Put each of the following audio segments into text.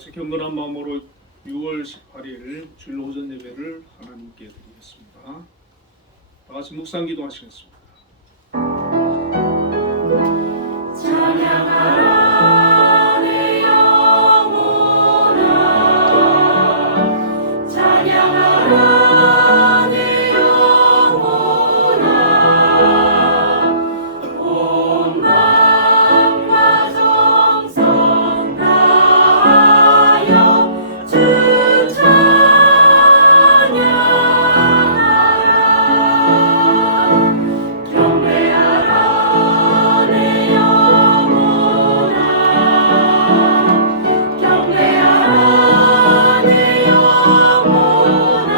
같이 경건한 마음으로 6월 18일 주일 오전 예배를 하나님께 드리겠습니다. 다 같이 묵상 기도하시겠습니다. 찬양하라 내 영혼아, 찬양하라 내 영혼아, 온 마음과 정성 다하여 주 찬양하라. 경배하라 내 영혼아, 경배하라 내 영혼아,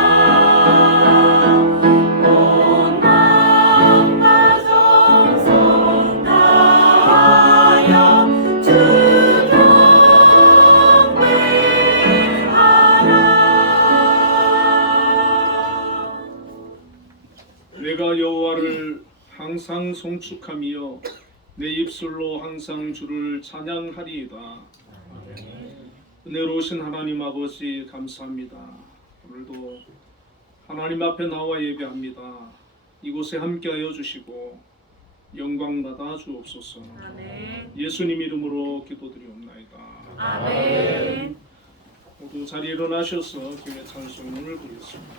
온 마음과 정성 다하여 주 경배하라. 내가 여호와를 항상 송축하며 내 입술로 항상 주를 찬양하리이다. 은혜로우신 하나님 아버지 감사합니다. 오늘도 하나님 앞에 나와 예배합니다. 이곳에 함께하여 주시고 영광 받아 주옵소서. 아멘. 예수님 이름으로 기도드리옵나이다. 아멘. 모두 자리에 일어나셔서 교회 찬송을 부르겠습니다.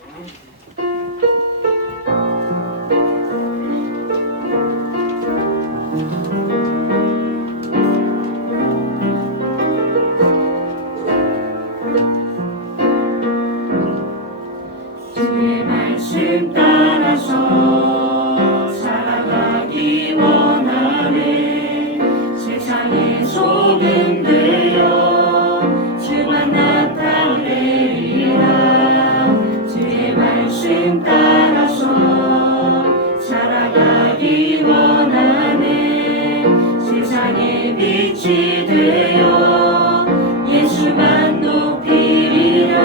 주의 말씀 따라서 살아가기 원하네. 세상에 소금 되어 주만 나타내리라. 주의 말씀 따라서 살아가기 원하네. 세상에 빛이 되어 예수만 높이리라.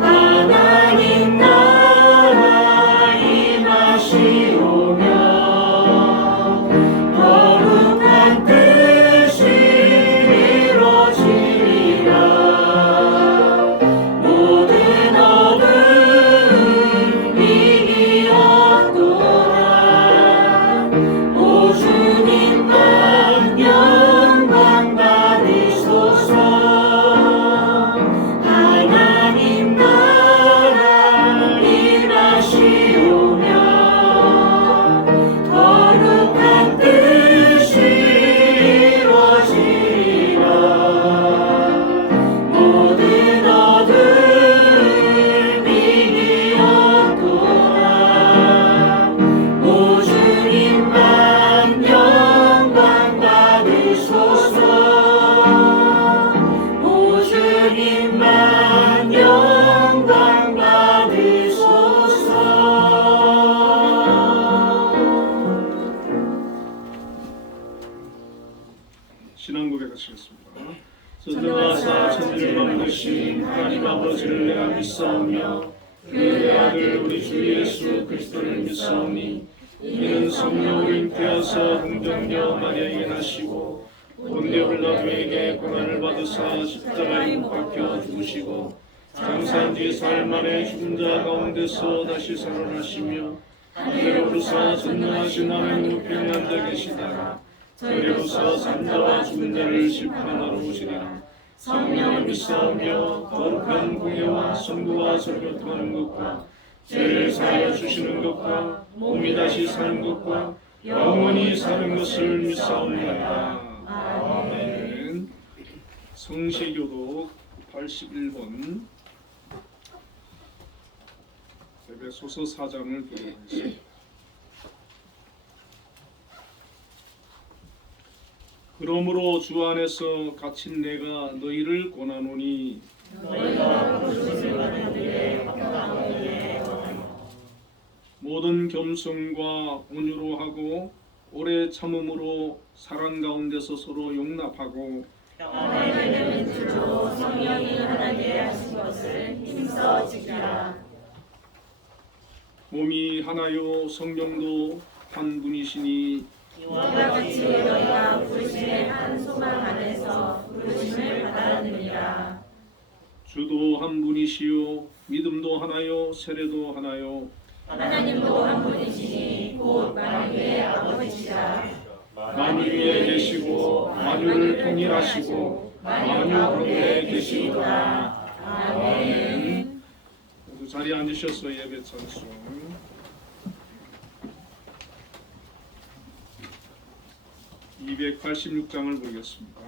하나님 나라 임하시오며 거룩한 뜻이 이루어지리라. 모든 어둠이 없도다. 오 주님만 영광 받으소서. 하나님 나라 임하시오며 거룩한 뜻이 이루어지리라. 모든 어둠이 없도다. 오 주님만 영광 받으소서. 오 주님만 영광 받으소서. 신앙 고백하시겠습니다. 전능하사 천지를 만드신 하나님 아버지를 내가 믿사오며 그의 아들 우리 주 예수 그리스도를 믿사오니 이는 성령으로 잉태하사 동정녀 마리아에게 나시고 본디오 빌라도에게 고난을 받으사 십자가에 못 박혀 죽으시고 장사한 뒤 사흘 만에 죽은 자 가운데서 다시 살아나시며 하늘에 오르사 전능하신 하나님 우편에 앉아 계시다가 저희로서 산자와 죽은 자를 심판하러 오시리라. 성령을 믿사오며 거룩한 공예와 선구와 설교통하는 것과 죄를 사하여 주시는 것과 몸이 다시 사는 것과 영원히 사는 것을 믿사옵나이다. 아멘. 성시교독 81번 에베소서 4장을 교독하겠습니다. 그러므로 주 안에서 갇힌 내가 너희를 권하노니 모든 겸손과 온유로 하고 오래 참음으로 사랑 가운데서 서로 용납하고 평안을 내는 줄로 성령이 하나님께 하신 것을 힘써 지키라. 몸이 하나요 성령도 한 분이시니 이와 같이 너희가 부르심의 한 소망 안에서 부르심을 받았느니라. 주도 한 분이시요 믿음도 하나요 세례도 하나요 하나님도 한 분이시니 곧 만유의 아버지시라. 만유 위에 계시고 만유를 통일하시고 만유 가운데 계시도다. 아멘. 모두 자리에 앉으셔서 예배 찬송 286장을 보겠습니다.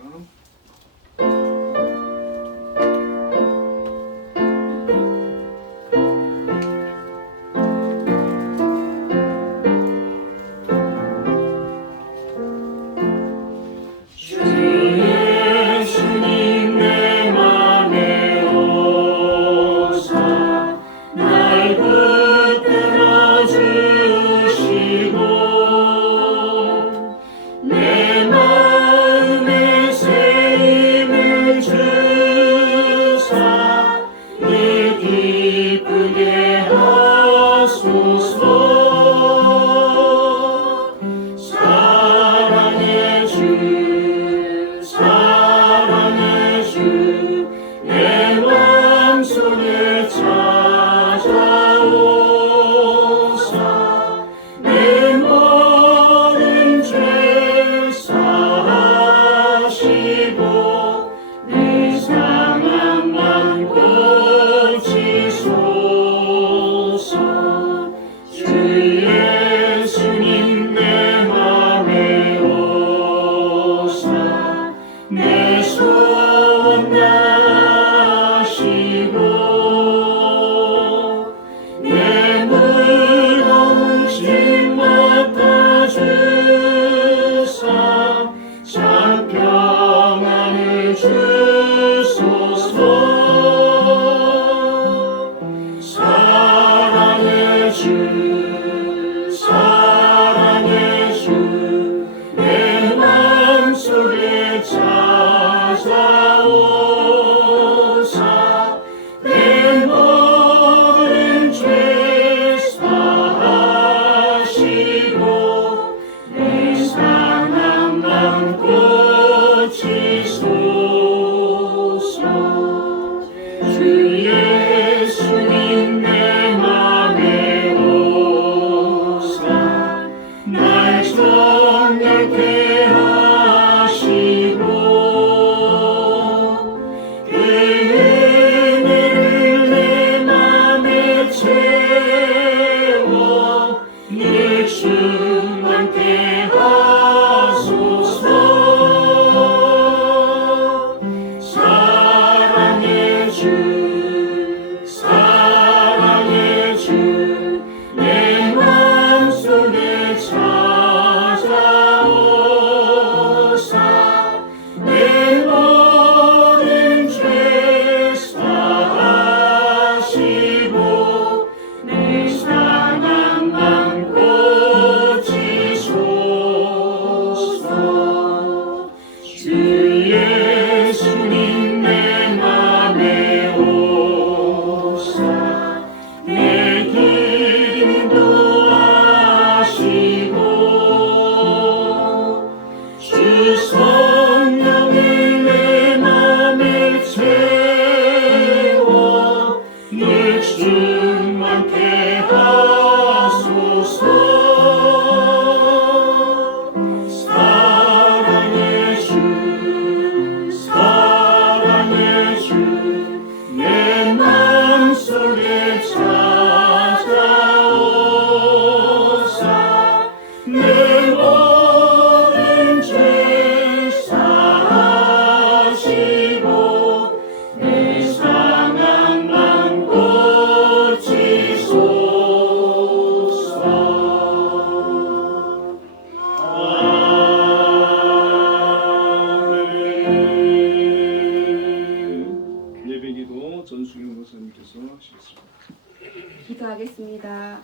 기도하겠습니다.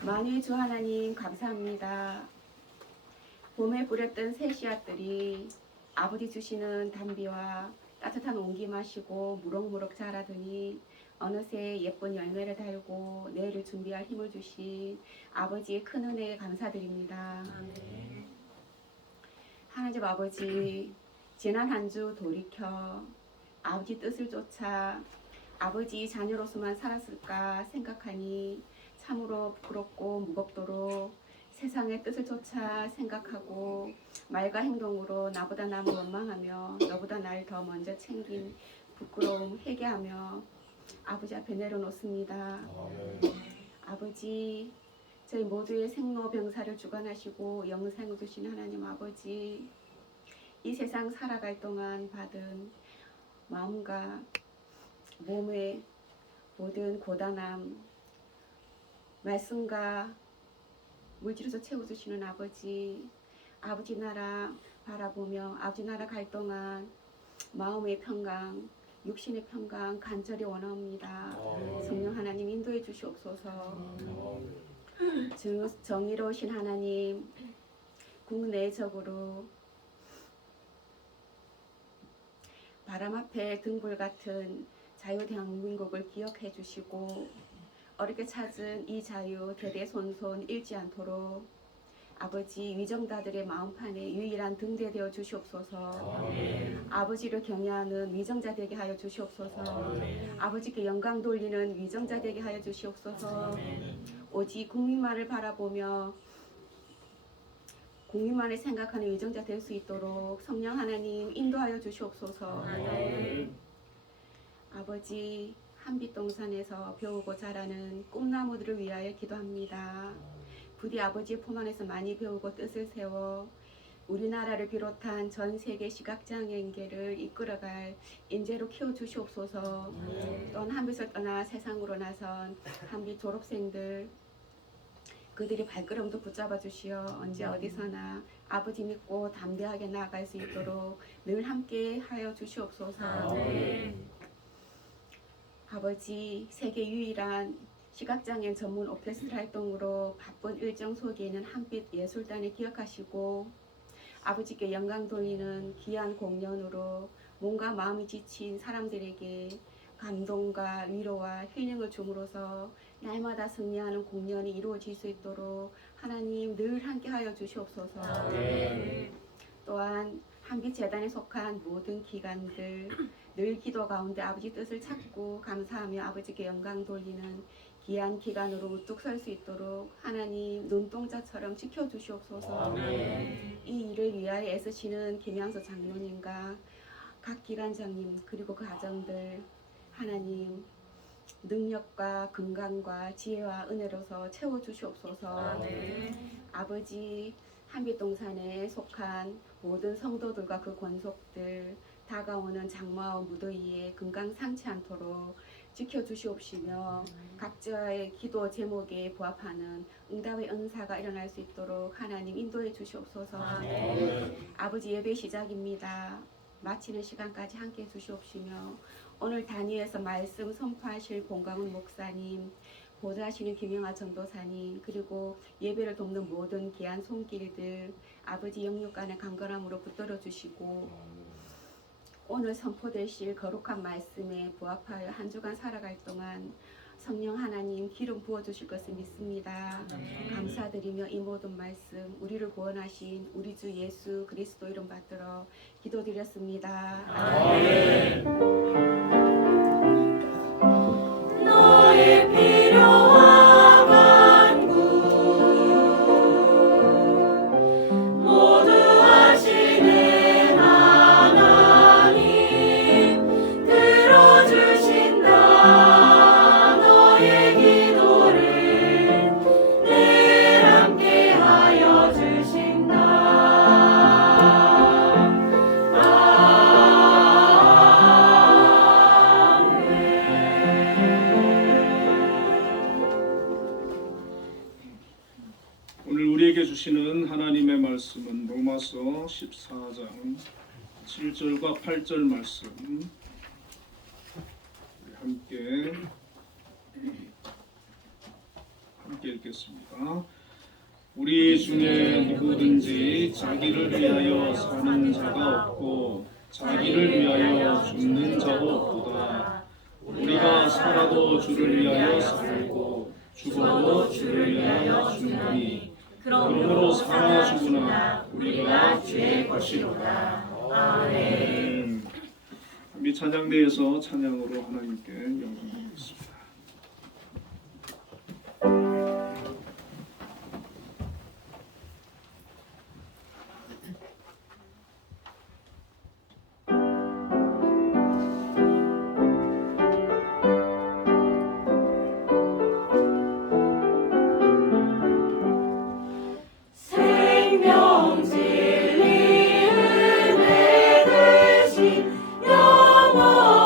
만유의 주 하나님 감사합니다. 봄에 뿌렸던 새 씨앗들이 아버지 주시는 단비와 따뜻한 온기 마시고 무럭무럭 자라더니 어느새 예쁜 열매를 달고 내일을 준비할 힘을 주신 아버지의 큰 은혜에 감사드립니다. 하나님 아버지, 지난 한 주 돌이켜 아버지 뜻을 쫓아 아버지 자녀로서만 살았을까 생각하니 참으로 부끄럽고 무겁도록 세상의 뜻을 쫓아 생각하고 말과 행동으로 나보다 남을 원망하며 너보다 날 더 먼저 챙긴 부끄러움 회개하며 아버지 앞에 내려놓습니다. 아버지, 저희 모두의 생로병사를 주관하시고 영생을 주신 하나님 아버지, 이 세상 살아갈 동안 받은 마음과 몸의 모든 고단함, 말씀과 물질에서 채워주시는 아버지, 아버지 나라 바라보며 아버지 나라 갈 동안 마음의 평강, 육신의 평강 간절히 원합니다. 성령 하나님 인도해 주시옵소서. 정의로우신 하나님, 국내적으로 바람 앞에 등불 같은 자유대한민국을 기억해 주시고 어렵게 찾은 이 자유 대대손손 잃지 않도록 아버지 위정자들의 마음판에 유일한 등대 되어 주시옵소서. 아버지를 경외하는 위정자 되게 하여 주시옵소서. 아버지께 영광 돌리는 위정자 되게 하여 주시옵소서. 오직 국민만을 바라보며 국민만을 생각하는 위정자 될 수 있도록 성령 하나님 인도하여 주시옵소서. 아버지, 한빛동산에서 배우고 자라는 꿈나무들을 위하여 기도합니다. 부디 아버지의 품 안에서 많이 배우고 뜻을 세워 우리나라를 비롯한 전 세계 시각장애인계를 이끌어갈 인재로 키워주시옵소서. 또한 한빛을 떠나 세상으로 나선 한빛 졸업생들, 그들이 발걸음도 붙잡아 주시어 언제 어디서나 아버지 믿고 담대하게 나아갈 수 있도록 늘 함께 하여 주시옵소서. 아버지, 세계 유일한 시각장애인 전문 오케스트라 활동으로 바쁜 일정 속에는 한빛 예술단을 기억하시고 아버지께 영광 돌리는 귀한 공연으로 몸과 마음이 지친 사람들에게 감동과 위로와 힐링을 줌으로써 날마다 승리하는 공연이 이루어질 수 있도록 하나님 늘 함께하여 주시옵소서. 또한 한빛재단에 속한 모든 기관들 늘 기도 가운데 아버지 뜻을 찾고 감사하며 아버지께 영광 돌리는 귀한 기간으로 우뚝 설 수 있도록 하나님 눈동자처럼 지켜주시옵소서. 이 일을 위하여 애쓰시는 김양수 장로님과 각 기관장님 그리고 그 가정들 하나님 능력과 건강과 지혜와 은혜로서 채워주시옵소서. 아버지, 한빛동산에 속한 모든 성도들과 그 권속들 다가오는 장마와 무더위에 건강 상치 않도록 지켜주시옵시며 각자의 기도 제목에 부합하는 응답의 은사가 일어날 수 있도록 하나님 인도해 주시옵소서. 아버지, 예배 시작입니다. 마치는 시간까지 함께 해 주시옵시며 오늘 단위에서 말씀 선포하실 봉광훈 목사님, 보좌하시는 김영아 전도사님, 그리고 예배를 돕는 모든 귀한 손길들 아버지 영육간의 강건함으로 붙들어 주시고 오늘 선포되실 거룩한 말씀에 부합하여 한 주간 살아갈 동안 성령 하나님 기름 부어주실 것을 믿습니다. 감사드리며 이 모든 말씀 우리를 구원하신 우리 주 예수 그리스도 이름 받들어 기도드렸습니다. 아멘. 너의 필요와 간구 모두 아시는 하나님 들어주신다. 너의 기도를 늘 함께 하여 주신다. 오늘 우리에게 주시는 하나님의 말씀은 로마서 14장 7절과 8절 말씀 함께 읽겠습니다. 우리 중에 누구든지 자기를 위하여 사는 자가 없고 자기를 위하여 죽는 자도 없도다. 우리 우리가 살아도 주를 위하여 살고 죽어도 주를 위하여 죽노니 그러므로 살아 죽으나 우리가 주의 것이로다. 아멘. 우리 찬양대에서 찬양으로 하나님께 영광 드리겠습니다. 생명 진리 은혜 되신 영원하신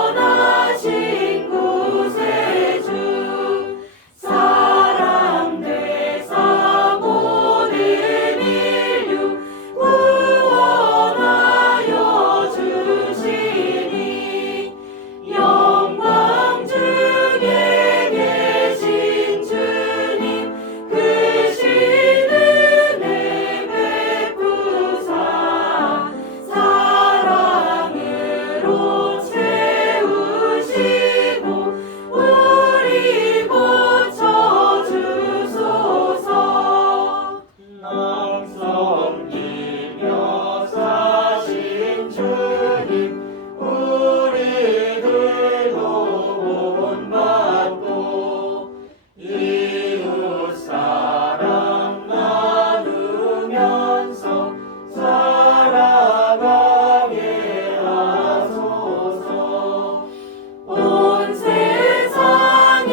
구세주 사랑 대사 모든 인류 구원하여 주시니 영광 중에 계신 주님 그 신은 베푸사 사랑으로 채우시고 우리 고쳐주소서. 날 섬기며 사신 주님 우리들도 본받고 이웃 사랑 나누면서 살아가게 하소서. 온 세상의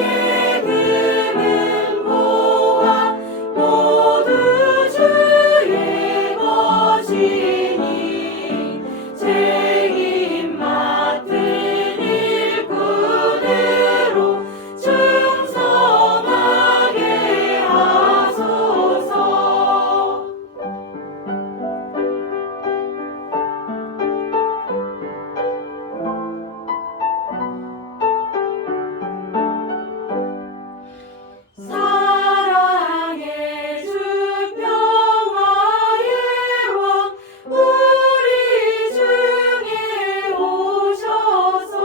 금은 보화 모두 주의 것이니 책임 맡은 일꾼으로 충성하게 하소서. 사랑의 주 평화의 왕 우리 중에 오셔서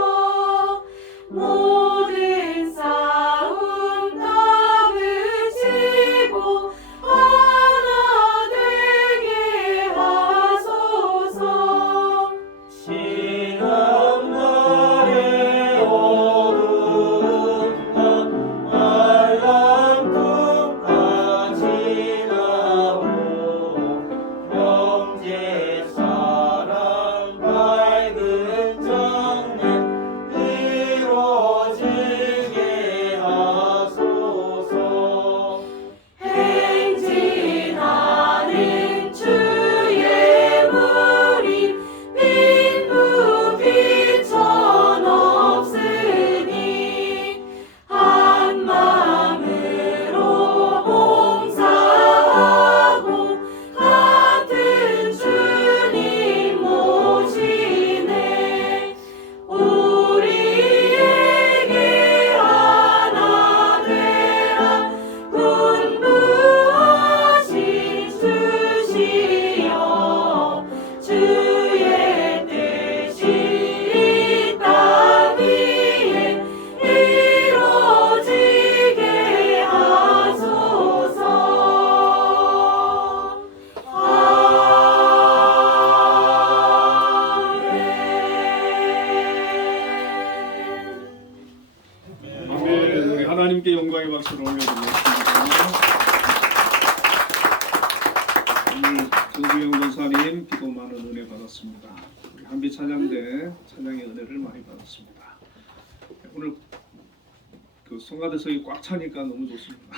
모든 싸움 다 그치고 하나 되게 하소서. 지난날의 어둠과 알람통까지 나오 형제 사랑 밝은 장래 이루어지게 하소서. 행진하는 주의 무리 빈부 비천 없으니 한 마음으로 봉사하고 같은 주님 모시네. 우리에게 하나 되라 군부하신 주시여 주의 뜻이 이 땅 위에 이루어지게 하소서. 아멘. 아멘. 우리 하나님께 영광의 박수를 올려드리겠습니다. 오늘 전주영 권사님 기도 많은 은혜 받았습니다. 우리 한비 찬양대 찬양의 은혜를 많이 받았습니다. 오늘 그 성가대석이 꽉 차니까 너무 좋습니다.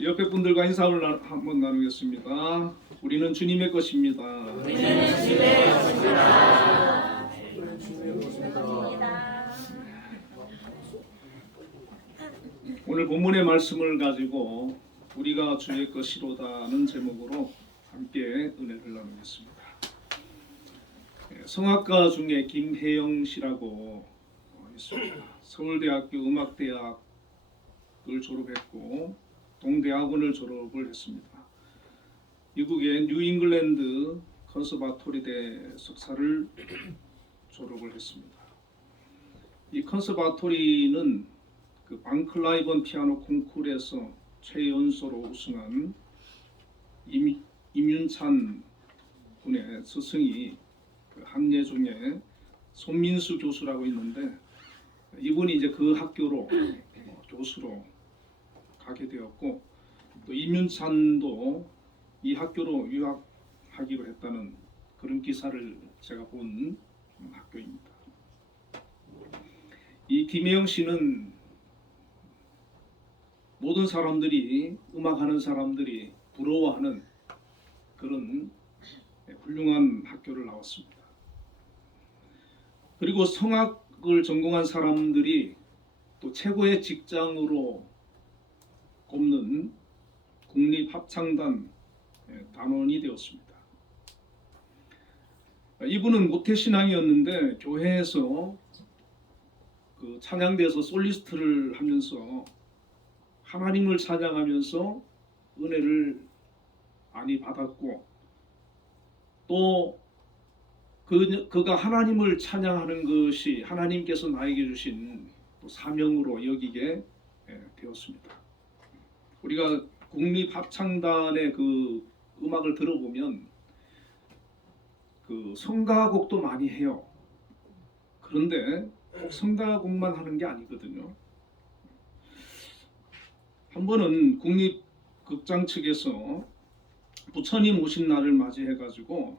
옆에 분들과 인사를 한번 나누겠습니다. 우리는 주님의 것입니다. 오늘 본문의 말씀을 가지고 우리가 주의 것이로다는 제목으로 함께 은혜를 나누겠습니다. 성악가 중에 김혜영 씨라고 있습니다. 서울대학교 음악대학을 졸업했고 동대학원을 졸업을 했습니다. 미국의 뉴잉글랜드 컨서바토리대 석사를 졸업을 했습니다. 이 컨서바토리는 그 방클라이번 피아노 콩쿠르에서 최연소로 우승한 임윤찬 군의 스승이 그 학예 중에 손민수 교수라고 있는데 이분이 이제 그 학교로 교수로 가게 되었고 또 임윤찬도 이 학교로 유학하기로 했다는 그런 기사를 제가 본 학교입니다. 이 김혜영 씨는 모든 사람들이 음악하는 사람들이 부러워하는 그런 훌륭한 학교를 나왔습니다. 그리고 성악을 전공한 사람들이 또 최고의 직장으로 꼽는 국립합창단 단원이 되었습니다. 이분은 모태신앙이었는데 교회에서 그 찬양대에서 솔리스트를 하면서 하나님을 찬양하면서 은혜를 많이 받았고 또 그가 하나님을 찬양하는 것이 하나님께서 나에게 주신 또 사명으로 여기게 되었습니다. 우리가 국립합창단의 그 음악을 들어보면 그 성가곡도 많이 해요. 그런데 꼭 성가곡만 하는 게 아니거든요. 한 번은 국립극장 측에서 부처님 오신 날을 맞이해 가지고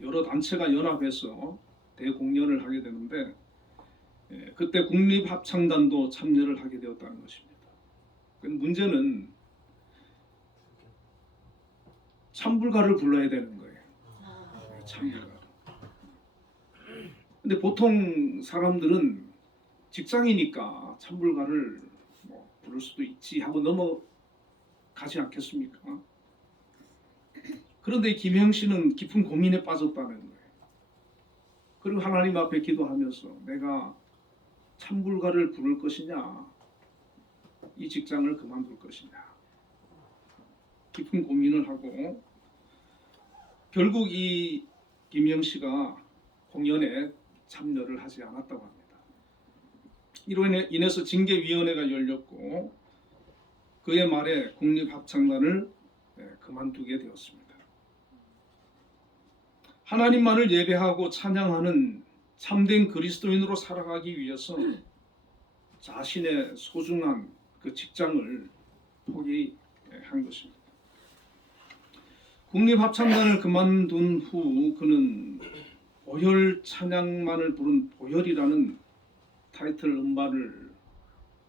여러 단체가 연합해서 대공연을 하게 되는데 그때 국립합창단도 참여를 하게 되었다는 것입니다. 문제는 참불가를 불러야 되는 거예요. 참불가. 근데 보통 사람들은 직장이니까 참불가를 부를 수도 있지 하고 넘어가지 않겠습니까? 그런데 김혜영 씨는 깊은 고민에 빠졌다는 거예요. 그리고 하나님 앞에 기도하면서 내가 참불가를 부를 것이냐, 이 직장을 그만둘 것이냐, 깊은 고민을 하고 결국 이 김혜영 씨가 공연에 참여를 하지 않았다고 합니다. 이로 인해서 징계위원회가 열렸고 그의 말에 국립합창단을 그만두게 되었습니다. 하나님만을 예배하고 찬양하는 참된 그리스도인으로 살아가기 위해서 자신의 소중한 그 직장을 포기한 것입니다. 국립합창단을 그만둔 후 그는 보혈 찬양만을 부른 보혈이라는 타이틀 음반을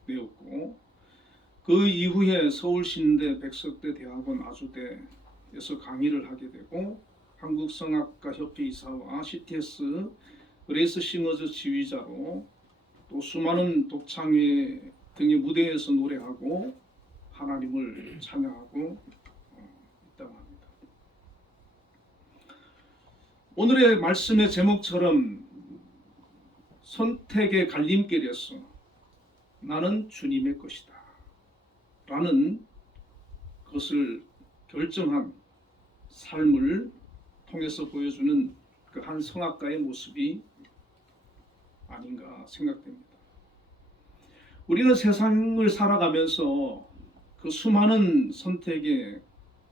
내었고 그 이후에 서울신대 백석대 대학원 아주대에서 강의를 하게 되고 한국성악가협회 이사와 CTS 그레이스 싱어즈 지휘자로 또 수많은 독창회 등의 무대에서 노래하고 하나님을 찬양하고 있다고 합니다. 오늘의 말씀의 제목처럼 선택의 갈림길에서 나는 주님의 것이다 라는 것을 결정한 삶을 통해서 보여주는 그 한 성악가의 모습이 아닌가 생각됩니다. 우리는 세상을 살아가면서 그 수많은 선택의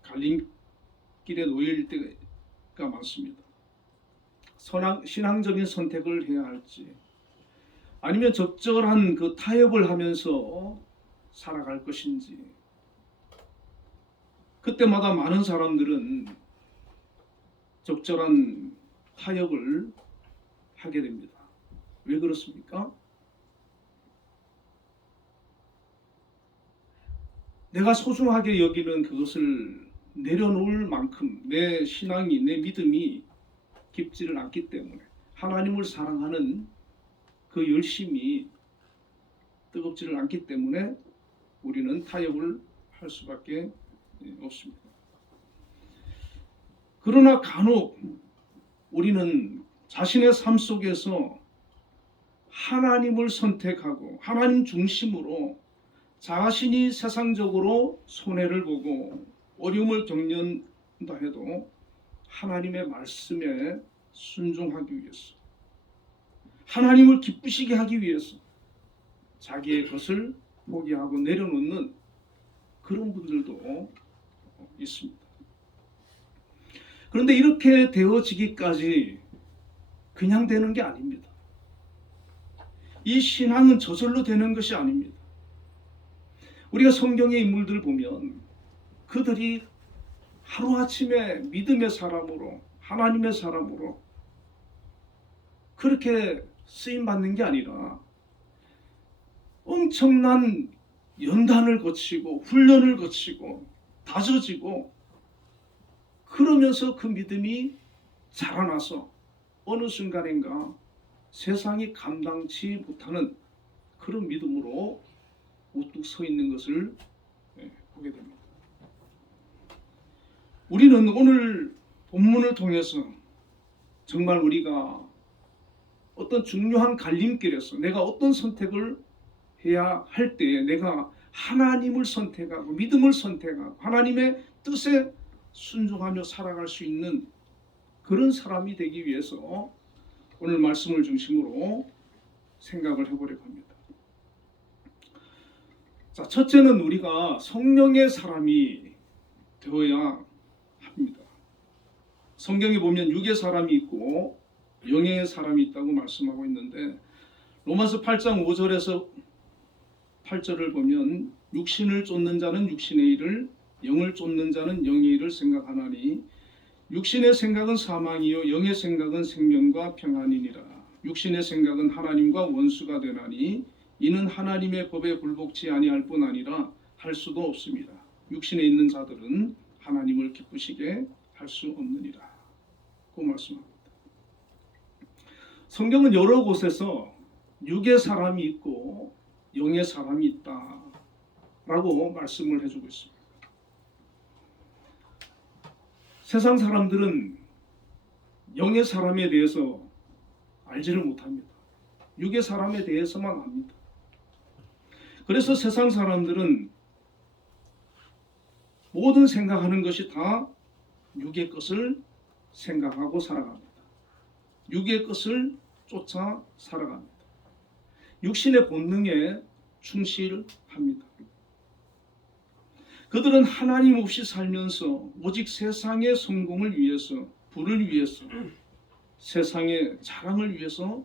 갈림길에 놓일 때가 많습니다. 신앙적인 선택을 해야 할지 아니면 적절한 그 타협을 하면서 살아갈 것인지 그때마다 많은 사람들은 적절한 타협을 하게 됩니다. 왜 그렇습니까? 내가 소중하게 여기는 그것을 내려놓을 만큼 내 신앙이 내 믿음이 깊지를 않기 때문에 하나님을 사랑하는 그 열심이 뜨겁지를 않기 때문에 우리는 타협을 할 수밖에 없습니다. 그러나 간혹 우리는 자신의 삶 속에서 하나님을 선택하고 하나님 중심으로 자신이 세상적으로 손해를 보고 어려움을 겪는다 해도 하나님의 말씀에 순종하기 위해서 하나님을 기쁘시게 하기 위해서 자기의 것을 포기하고 내려놓는 그런 분들도 있습니다. 그런데 이렇게 되어지기까지 그냥 되는 게 아닙니다. 이 신앙은 저절로 되는 것이 아닙니다. 우리가 성경의 인물들을 보면 그들이 하루아침에 믿음의 사람으로, 하나님의 사람으로 그렇게 쓰임받는 게 아니라 엄청난 연단을 거치고 훈련을 거치고 다져지고 그러면서 그 믿음이 자라나서 어느 순간인가 세상이 감당치 못하는 그런 믿음으로 우뚝 서 있는 것을 보게 됩니다. 우리는 오늘 본문을 통해서 정말 우리가 어떤 중요한 갈림길에서 내가 어떤 선택을 해야 할 때에 내가 하나님을 선택하고 믿음을 선택하고 하나님의 뜻에 순종하며 살아갈 수 있는 그런 사람이 되기 위해서 오늘 말씀을 중심으로 생각을 해보려고 합니다. 자, 첫째는 우리가 성령의 사람이 되어야 합니다. 성경에 보면 육의 사람이 있고 영의 사람이 있다고 말씀하고 있는데 로마서 8장 5절에서 8절을 보면 육신을 쫓는 자는 육신의 일을 영을 쫓는 자는 영의 일을 생각하나니 육신의 생각은 사망이요 영의 생각은 생명과 평안이니라. 육신의 생각은 하나님과 원수가 되나니 이는 하나님의 법에 굴복치 아니할 뿐 아니라 할 수도 없습니다. 육신에 있는 자들은 하나님을 기쁘시게 할 수 없느니라. 그 말씀합니다. 성경은 여러 곳에서 육의 사람이 있고 영의 사람이 있다라고 말씀을 해주고 있습니다. 세상 사람들은 영의 사람에 대해서 알지를 못합니다. 육의 사람에 대해서만 압니다. 그래서 세상 사람들은 모든 생각하는 것이 다 육의 것을 생각하고 살아갑니다. 육의 것을 쫓아 살아갑니다. 육신의 본능에 충실합니다. 그들은 하나님 없이 살면서 오직 세상의 성공을 위해서, 부를 위해서, 세상의 자랑을 위해서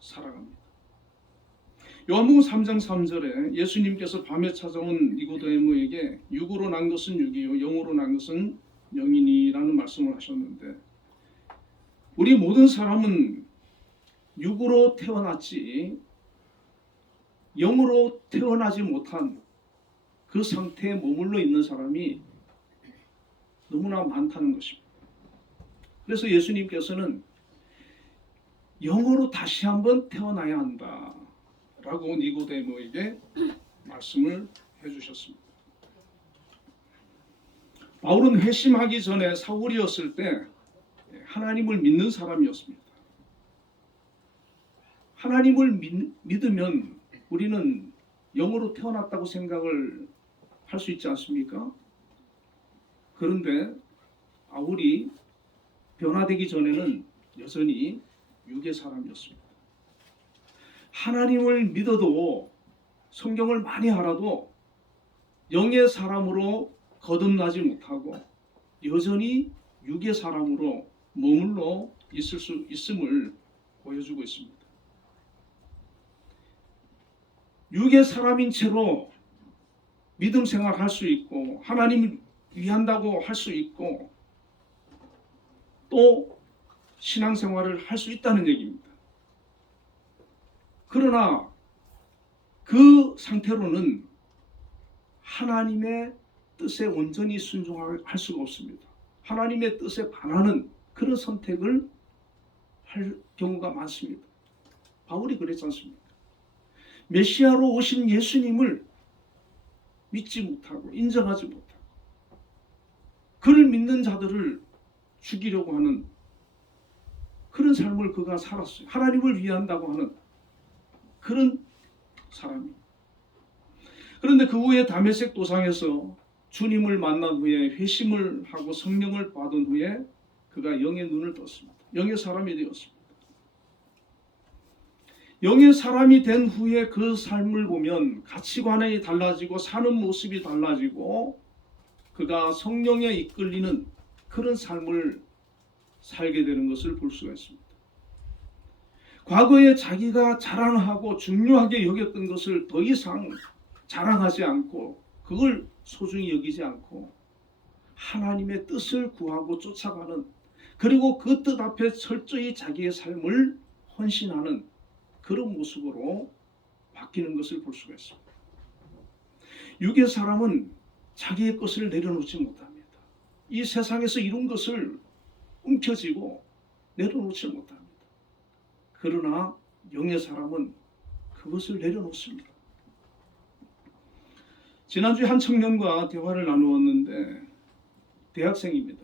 살아갑니다. 요한복음 3장 3절에 예수님께서 밤에 찾아온 니고데모에게 육으로 난 것은 육이요 영으로 난 것은 영이니라는 말씀을 하셨는데 우리 모든 사람은 육으로 태어났지 영으로 태어나지 못한 그 상태에 머물러 있는 사람이 너무나 많다는 것입니다. 그래서 예수님께서는 영으로 다시 한번 태어나야 한다라고 니고데모에게 말씀을 해주셨습니다. 바울은 회심하기 전에 사울이었을 때 하나님을 믿는 사람이었습니다. 하나님을 믿으면 우리는 영으로 태어났다고 생각을 할 수 있지 않습니까? 그런데 바울이 변화되기 전에는 여전히 육의 사람이었습니다. 하나님을 믿어도 성경을 많이 알아도 영의 사람으로 거듭나지 못하고 여전히 육의 사람으로 머물러 있을 수 있음을 보여주고 있습니다. 육의 사람인 채로 믿음 생활할 수 있고 하나님을 위한다고 할 수 있고 또 신앙생활을 할 수 있다는 얘기입니다. 그러나 그 상태로는 하나님의 뜻에 온전히 순종할 수가 없습니다. 하나님의 뜻에 반하는 그런 선택을 할 경우가 많습니다. 바울이 그랬지 않습니까? 메시아로 오신 예수님을 믿지 못하고 인정하지 못하고 그를 믿는 자들을 죽이려고 하는 그런 삶을 그가 살았어요. 하나님을 위한다고 하는 그런 사람입니다. 그런데 그 후에 다메섹 도상에서 주님을 만난 후에 회심을 하고 성령을 받은 후에 그가 영의 눈을 떴습니다. 영의 사람이 되었습니다. 영의 사람이 된 후에 그 삶을 보면 가치관이 달라지고 사는 모습이 달라지고 그가 성령에 이끌리는 그런 삶을 살게 되는 것을 볼 수가 있습니다. 과거에 자기가 자랑하고 중요하게 여겼던 것을 더 이상 자랑하지 않고 그걸 소중히 여기지 않고 하나님의 뜻을 구하고 쫓아가는, 그리고 그 뜻 앞에 철저히 자기의 삶을 헌신하는 그런 모습으로 바뀌는 것을 볼 수가 있습니다. 육의 사람은 자기의 것을 내려놓지 못합니다. 이 세상에서 이룬 것을 움켜쥐고 내려놓지 못합니다. 그러나 영의 사람은 그것을 내려놓습니다. 지난주에 한 청년과 대화를 나누었는데 대학생입니다.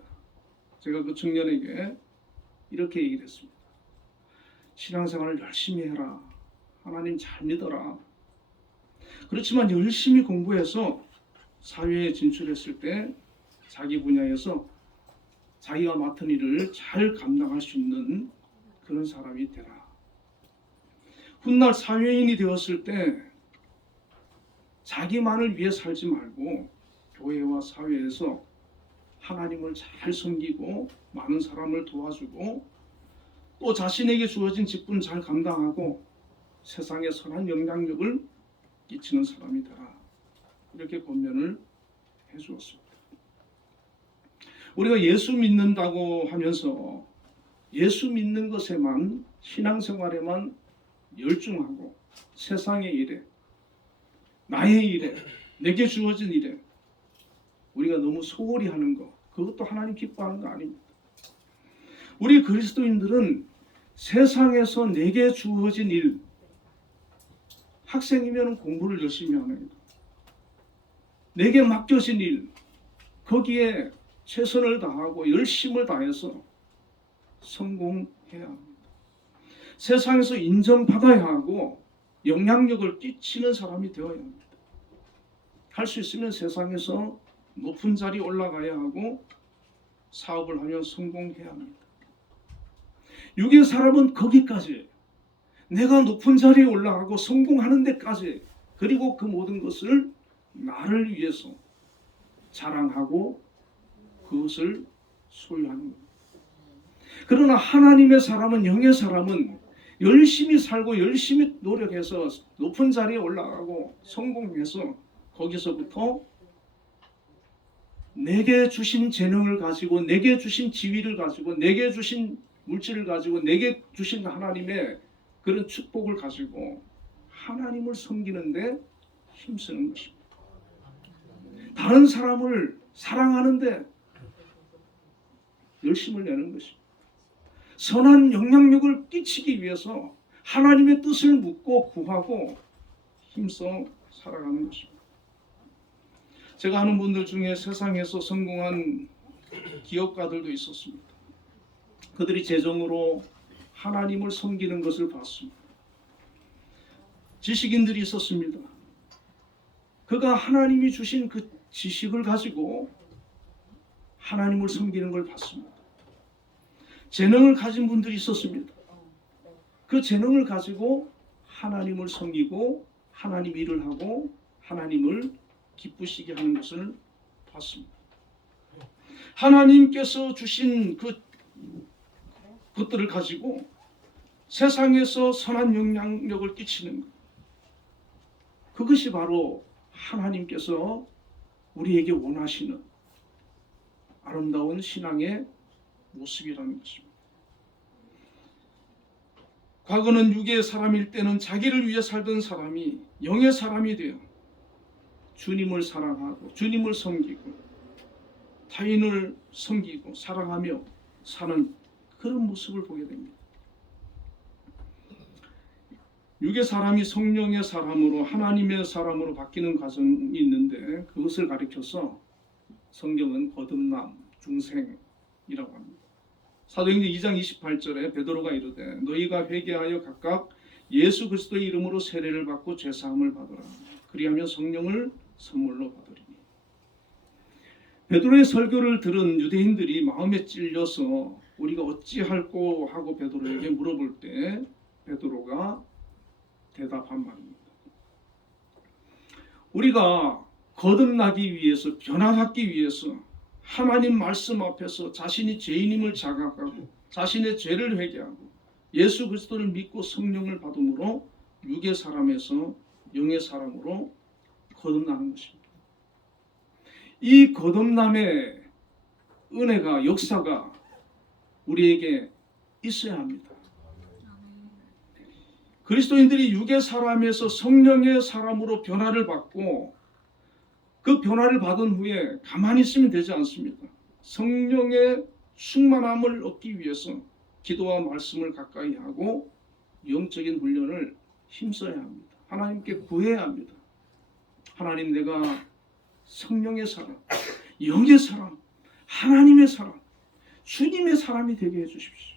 제가 그 청년에게 이렇게 얘기를 했습니다. 신앙생활을 열심히 해라. 하나님 잘 믿어라. 그렇지만 열심히 공부해서 사회에 진출했을 때 자기 분야에서 자기가 맡은 일을 잘 감당할 수 있는 그런 사람이 되라. 훗날 사회인이 되었을 때 자기만을 위해 살지 말고 교회와 사회에서 하나님을 잘 섬기고 많은 사람을 도와주고 또 자신에게 주어진 직분 잘 감당하고 세상에 선한 영향력을 끼치는 사람이 되라. 이렇게 권면을 해주었습니다. 우리가 예수 믿는다고 하면서 예수 믿는 것에만, 신앙생활에만 열중하고 세상의 일에, 나의 일에, 내게 주어진 일에 우리가 너무 소홀히 하는 것, 그것도 하나님 기뻐하는 거 아닙니다. 우리 그리스도인들은 세상에서 내게 주어진 일, 학생이면 공부를 열심히 하는 것, 내게 맡겨진 일, 거기에 최선을 다하고 열심을 다해서 성공해야 합니다. 세상에서 인정받아야 하고 영향력을 끼치는 사람이 되어야 합니다. 할 수 있으면 세상에서 높은 자리에 올라가야 하고 사업을 하면 성공해야 합니다. 육의 사람은 거기까지, 내가 높은 자리에 올라가고 성공하는 데까지, 그리고 그 모든 것을 나를 위해서 자랑하고 그것을 소유하는 겁니다. 그러나 하나님의 사람은, 영의 사람은 열심히 살고 열심히 노력해서 높은 자리에 올라가고 성공해서 거기서부터 내게 주신 재능을 가지고, 내게 주신 지위를 가지고, 내게 주신 물질을 가지고, 내게 주신 하나님의 그런 축복을 가지고 하나님을 섬기는데 힘쓰는 것입니다. 다른 사람을 사랑하는데 열심을 내는 것입니다. 선한 영향력을 끼치기 위해서 하나님의 뜻을 묻고 구하고 힘써 살아가는 것입니다. 제가 아는 분들 중에 세상에서 성공한 기업가들도 있었습니다. 그들이 재정으로 하나님을 섬기는 것을 봤습니다. 지식인들이 있었습니다. 그가 하나님이 주신 그 지식을 가지고 하나님을 섬기는 걸 봤습니다. 재능을 가진 분들이 있었습니다. 그 재능을 가지고 하나님을 섬기고 하나님 일을 하고 하나님을 기쁘시게 하는 것을 봤습니다. 하나님께서 주신 그것들을 가지고 세상에서 선한 영향력을 끼치는 것, 그것이 바로 하나님께서 우리에게 원하시는 아름다운 신앙의 모습이라는 것입니다. 과거는 육의 사람일 때는 자기를 위해 살던 사람이 영의 사람이 되어 주님을 사랑하고 주님을 섬기고 타인을 섬기고 사랑하며 사는 그런 모습을 보게 됩니다. 육의 사람이 성령의 사람으로, 하나님의 사람으로 바뀌는 과정이 있는데 그것을 가리켜서 성경은 거듭남, 중생이라고 합니다. 사도행전 2장 28절에 베드로가 이르되 너희가 회개하여 각각 예수 그리스도의 이름으로 세례를 받고 죄사함을 받으라. 그리하면 성령을 선물로 받으리니. 베드로의 설교를 들은 유대인들이 마음에 찔려서 우리가 어찌할꼬 하고 베드로에게 물어볼 때 베드로가 대답한 말입니다. 우리가 거듭나기 위해서, 변화받기 위해서 하나님 말씀 앞에서 자신이 죄인임을 자각하고 자신의 죄를 회개하고 예수 그리스도를 믿고 성령을 받음으로 육의 사람에서 영의 사람으로 거듭나는 것입니다. 이 거듭남의 은혜가, 역사가 우리에게 있어야 합니다. 그리스도인들이 육의 사람에서 성령의 사람으로 변화를 받고 그 변화를 받은 후에 가만히 있으면 되지 않습니다. 성령의 충만함을 얻기 위해서 기도와 말씀을 가까이 하고 영적인 훈련을 힘써야 합니다. 하나님께 구해야 합니다. 하나님, 내가 성령의 사람, 영의 사람, 하나님의 사람, 주님의 사람이 되게 해주십시오.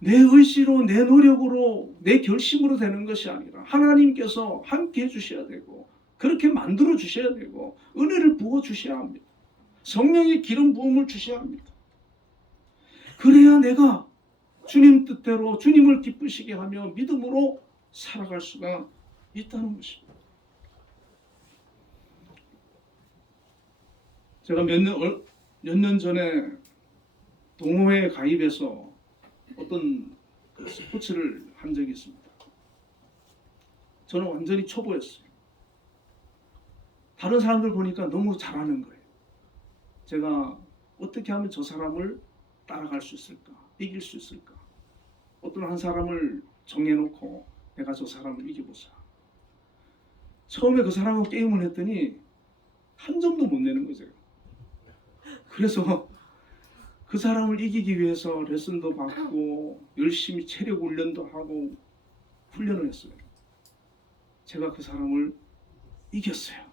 내 의지로, 내 노력으로, 내 결심으로 되는 것이 아니라 하나님께서 함께 해주셔야 되고 그렇게 만들어 주셔야 되고 은혜를 부어 주셔야 합니다. 성령의 기름 부음을 주셔야 합니다. 그래야 내가 주님 뜻대로 주님을 기쁘시게 하며 믿음으로 살아갈 수가 있다는 것입니다. 제가 몇 년 전에 동호회에 가입해서 어떤 스포츠를 한 적이 있습니다. 저는 완전히 초보였어요. 다른 사람들 보니까 너무 잘하는 거예요. 제가 어떻게 하면 저 사람을 따라갈 수 있을까? 이길 수 있을까? 어떤 한 사람을 정해놓고 내가 저 사람을 이겨보자. 처음에 그 사람하고 게임을 했더니 한 점도 못 내는 거죠. 그래서 그 사람을 이기기 위해서 레슨도 받고 열심히 체력 훈련도 하고 훈련을 했어요. 제가 그 사람을 이겼어요.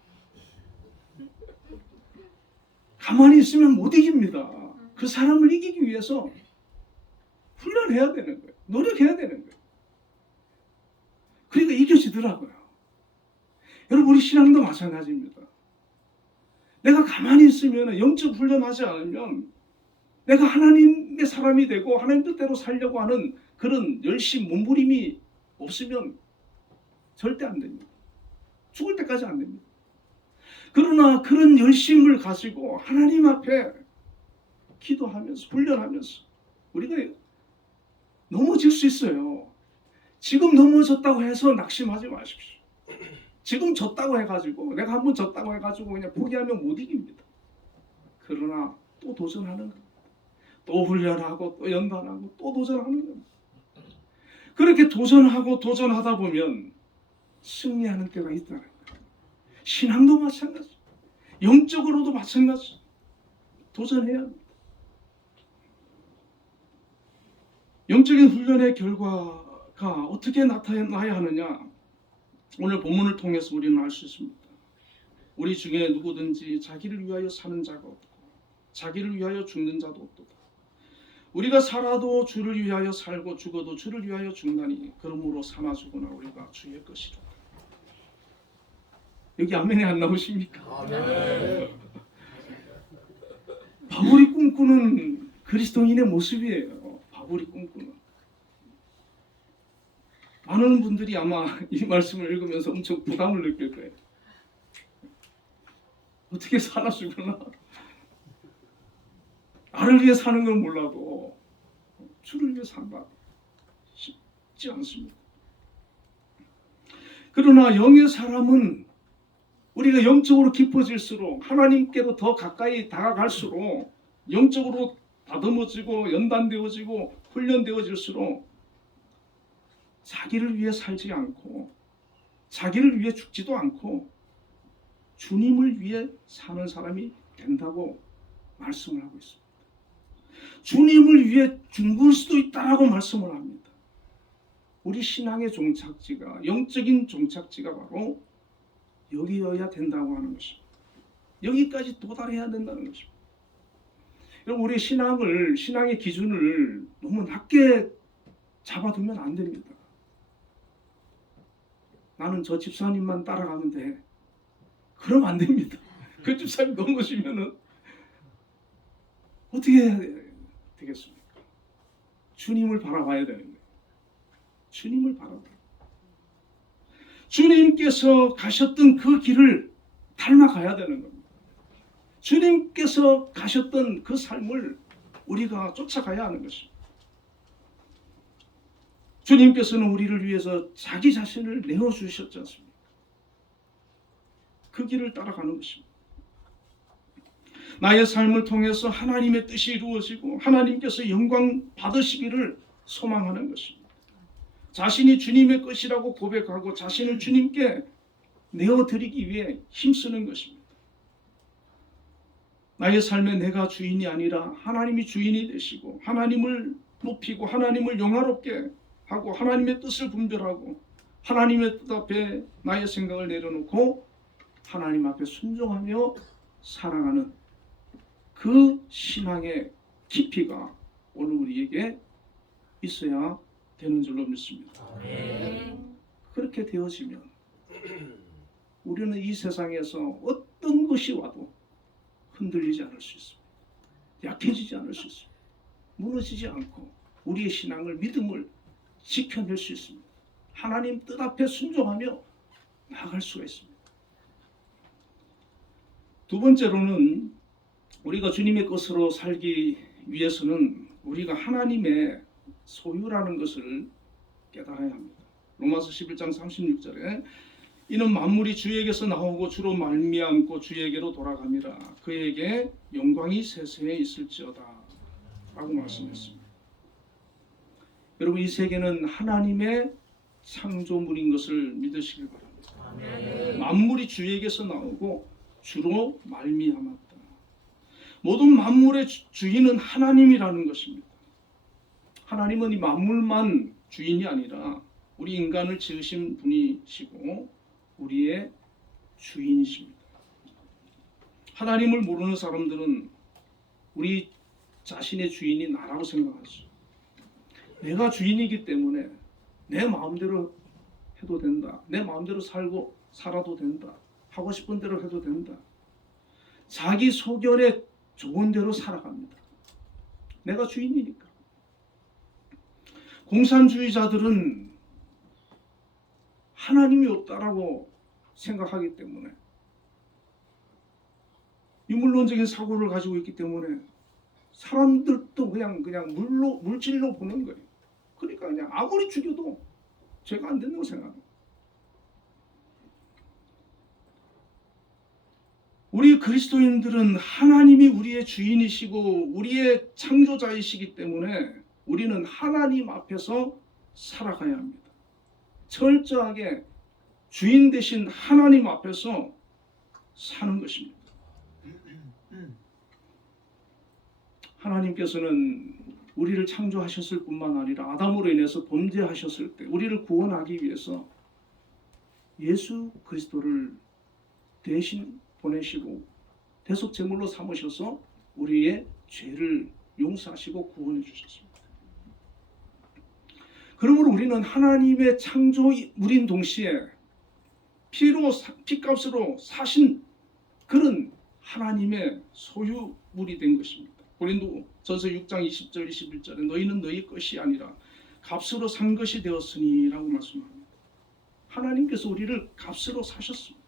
가만히 있으면 못 이깁니다. 그 사람을 이기기 위해서 훈련해야 되는 거예요. 노력해야 되는 거예요. 그러니까 이겨지더라고요. 여러분, 우리 신앙도 마찬가지입니다. 내가 가만히 있으면, 영적 훈련하지 않으면 내가 하나님의 사람이 되고 하나님 뜻대로 살려고 하는 그런 열심, 몸부림이 없으면 절대 안 됩니다. 죽을 때까지 안 됩니다. 그러나 그런 열심을 가지고 하나님 앞에 기도하면서 훈련하면서 우리가 넘어질 수 있어요. 지금 넘어졌다고 해서 낙심하지 마십시오. 지금 졌다고 해가지고, 내가 한번 졌다고 해가지고 그냥 포기하면 못 이깁니다. 그러나 또 도전하는 겁니다. 또 훈련하고 또 연단하고 또 도전하는 겁니다. 그렇게 도전하고 도전하다 보면 승리하는 때가 있다는 거예요. 신앙도 마찬가지, 영적으로도 마찬가지. 도전해야 합니다. 영적인 훈련의 결과가 어떻게 나타나야 하느냐? 오늘 본문을 통해서 우리는 알 수 있습니다. 우리 중에 누구든지 자기를 위하여 사는 자가 없고 자기를 위하여 죽는 자도 없도다. 우리가 살아도 주를 위하여 살고 죽어도 주를 위하여 죽나니 그러므로 사나 죽으나 우리가 주의 것이로다. 여기 아멘이 안 나오십니까? 아멘. 바울이 꿈꾸는 그리스도인의 모습이에요. 바울이 꿈꾸는. 많은 분들이 아마 이 말씀을 읽으면서 엄청 부담을 느낄 거예요. 어떻게 사나 죽으나? 나를 위해 사는 건 몰라도 주를 위해 산다. 쉽지 않습니다. 그러나 영의 사람은 우리가 영적으로 깊어질수록, 하나님께로 더 가까이 다가갈수록 영적으로 다듬어지고 연단되어지고 훈련되어질수록 자기를 위해 살지 않고 자기를 위해 죽지도 않고 주님을 위해 사는 사람이 된다고 말씀을 하고 있습니다. 주님을 위해 죽을 수도 있다라고 말씀을 합니다. 우리 신앙의 종착지가, 영적인 종착지가 바로 여기여야 된다고 하는 것입니다. 여기까지 도달해야 된다는 것입니다. 여러분, 우리 신앙의 기준을 너무 낮게 잡아두면 안 됩니다. 나는 저 집사님만 따라가면 돼. 그러면 안 됩니다. 그 집사님 넘어지면은 어떻게 해야 되겠습니까? 주님을 바라봐야 되는 거예요. 주님을 바라보고 주님께서 가셨던 그 길을 닮아가야 되는 겁니다. 주님께서 가셨던 그 삶을 우리가 쫓아가야 하는 것입니다. 주님께서는 우리를 위해서 자기 자신을 내어주셨지 않습니까? 그 길을 따라가는 것입니다. 나의 삶을 통해서 하나님의 뜻이 이루어지고 하나님께서 영광 받으시기를 소망하는 것입니다. 자신이 주님의 것이라고 고백하고 자신을 주님께 내어드리기 위해 힘쓰는 것입니다. 나의 삶에 내가 주인이 아니라 하나님이 주인이 되시고 하나님을 높이고 하나님을 영화롭게 하고 하나님의 뜻을 분별하고 하나님의 뜻 앞에 나의 생각을 내려놓고 하나님 앞에 순종하며 살아가는 그 신앙의 깊이가 오늘 우리에게 있어야 되는 줄로 믿습니다. 그렇게 되어지면 우리는 이 세상에서 어떤 것이 와도 흔들리지 않을 수 있습니다. 약해지지 않을 수 있습니다. 무너지지 않고 우리의 신앙을 믿음을 지켜낼 수 있습니다. 하나님 뜻 앞에 순종하며 나아갈 수가 있습니다. 두 번째로는 우리가 주님의 것으로 살기 위해서는 우리가 하나님의 소유라는 것을 깨달아야 합니다. 로마서 11장 36절에 이는 만물이 주에게서 나오고 주로 말미암고 주에게로 돌아갑니다. 그에게 영광이 세세에 있을지어다 라고 말씀했습니다. 여러분, 이 세계는 하나님의 창조물인 것을 믿으시길 바랍니다. 만물이 주에게서 나오고 주로 말미암았다. 모든 만물의 주인은 하나님이라는 것입니다. 하나님은 이 만물만 주인이 아니라 우리 인간을 지으신 분이시고 우리의 주인이십니다. 하나님을 모르는 사람들은 우리 자신의 주인이 나라고 생각하죠. 내가 주인이기 때문에 내 마음대로 해도 된다. 내 마음대로 살아도 된다. 하고 싶은 대로 해도 된다. 자기 소견에 좋은 대로 살아갑니다. 내가 주인이니까. 공산주의자들은 하나님이 없다라고 생각하기 때문에 유물론적인 사고를 가지고 있기 때문에 사람들도 그냥 물질로 보는 거예요. 그러니까 그냥 아무리 죽여도 죄가 안 된다고 생각합니다. 우리 그리스도인들은 하나님이 우리의 주인이시고 우리의 창조자이시기 때문에 우리는 하나님 앞에서 살아가야 합니다. 철저하게 주인 되신 하나님 앞에서 사는 것입니다. 하나님께서는 우리를 창조하셨을 뿐만 아니라 아담으로 인해서 범죄하셨을 때 우리를 구원하기 위해서 예수 그리스도를 대신 보내시고 대속제물로 삼으셔서 우리의 죄를 용서하시고 구원해 주셨습니다. 그러므로 우리는 하나님의 창조물인 동시에 피값으로 사신 그런 하나님의 소유물이 된 것입니다. 고린도전서 6장 20절 21절에 너희는 너희 것이 아니라 값으로 산 것이 되었으니 라고 말씀합니다. 하나님께서 우리를 값으로 사셨습니다.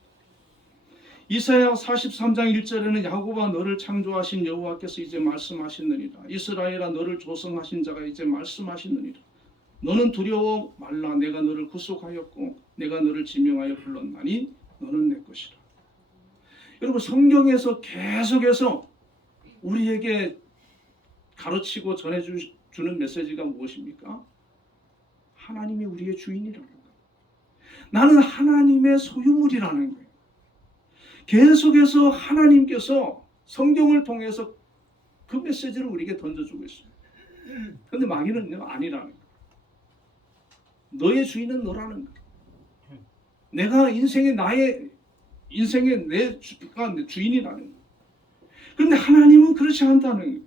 이사야 43장 1절에는 야곱아 너를 창조하신 여호와께서 이제 말씀하시느니라. 이스라엘아 너를 조성하신 자가 이제 말씀하시느니라. 너는 두려워 말라. 내가 너를 구속하였고 내가 너를 지명하여 불렀나니 너는 내 것이라. 여러분, 성경에서 계속해서 우리에게 가르치고 전해주는 메시지가 무엇입니까? 하나님이 우리의 주인이라는 거예요. 나는 하나님의 소유물이라는 거예요. 계속해서 하나님께서 성경을 통해서 그 메시지를 우리에게 던져주고 있어요. 그런데 마귀는 아니라는 거예요. 너의 주인은 너라는 거예요. 내가 나의 인생의 내가 내 주인이라는 거예요. 그런데 하나님은 그렇지 않다는 거예요.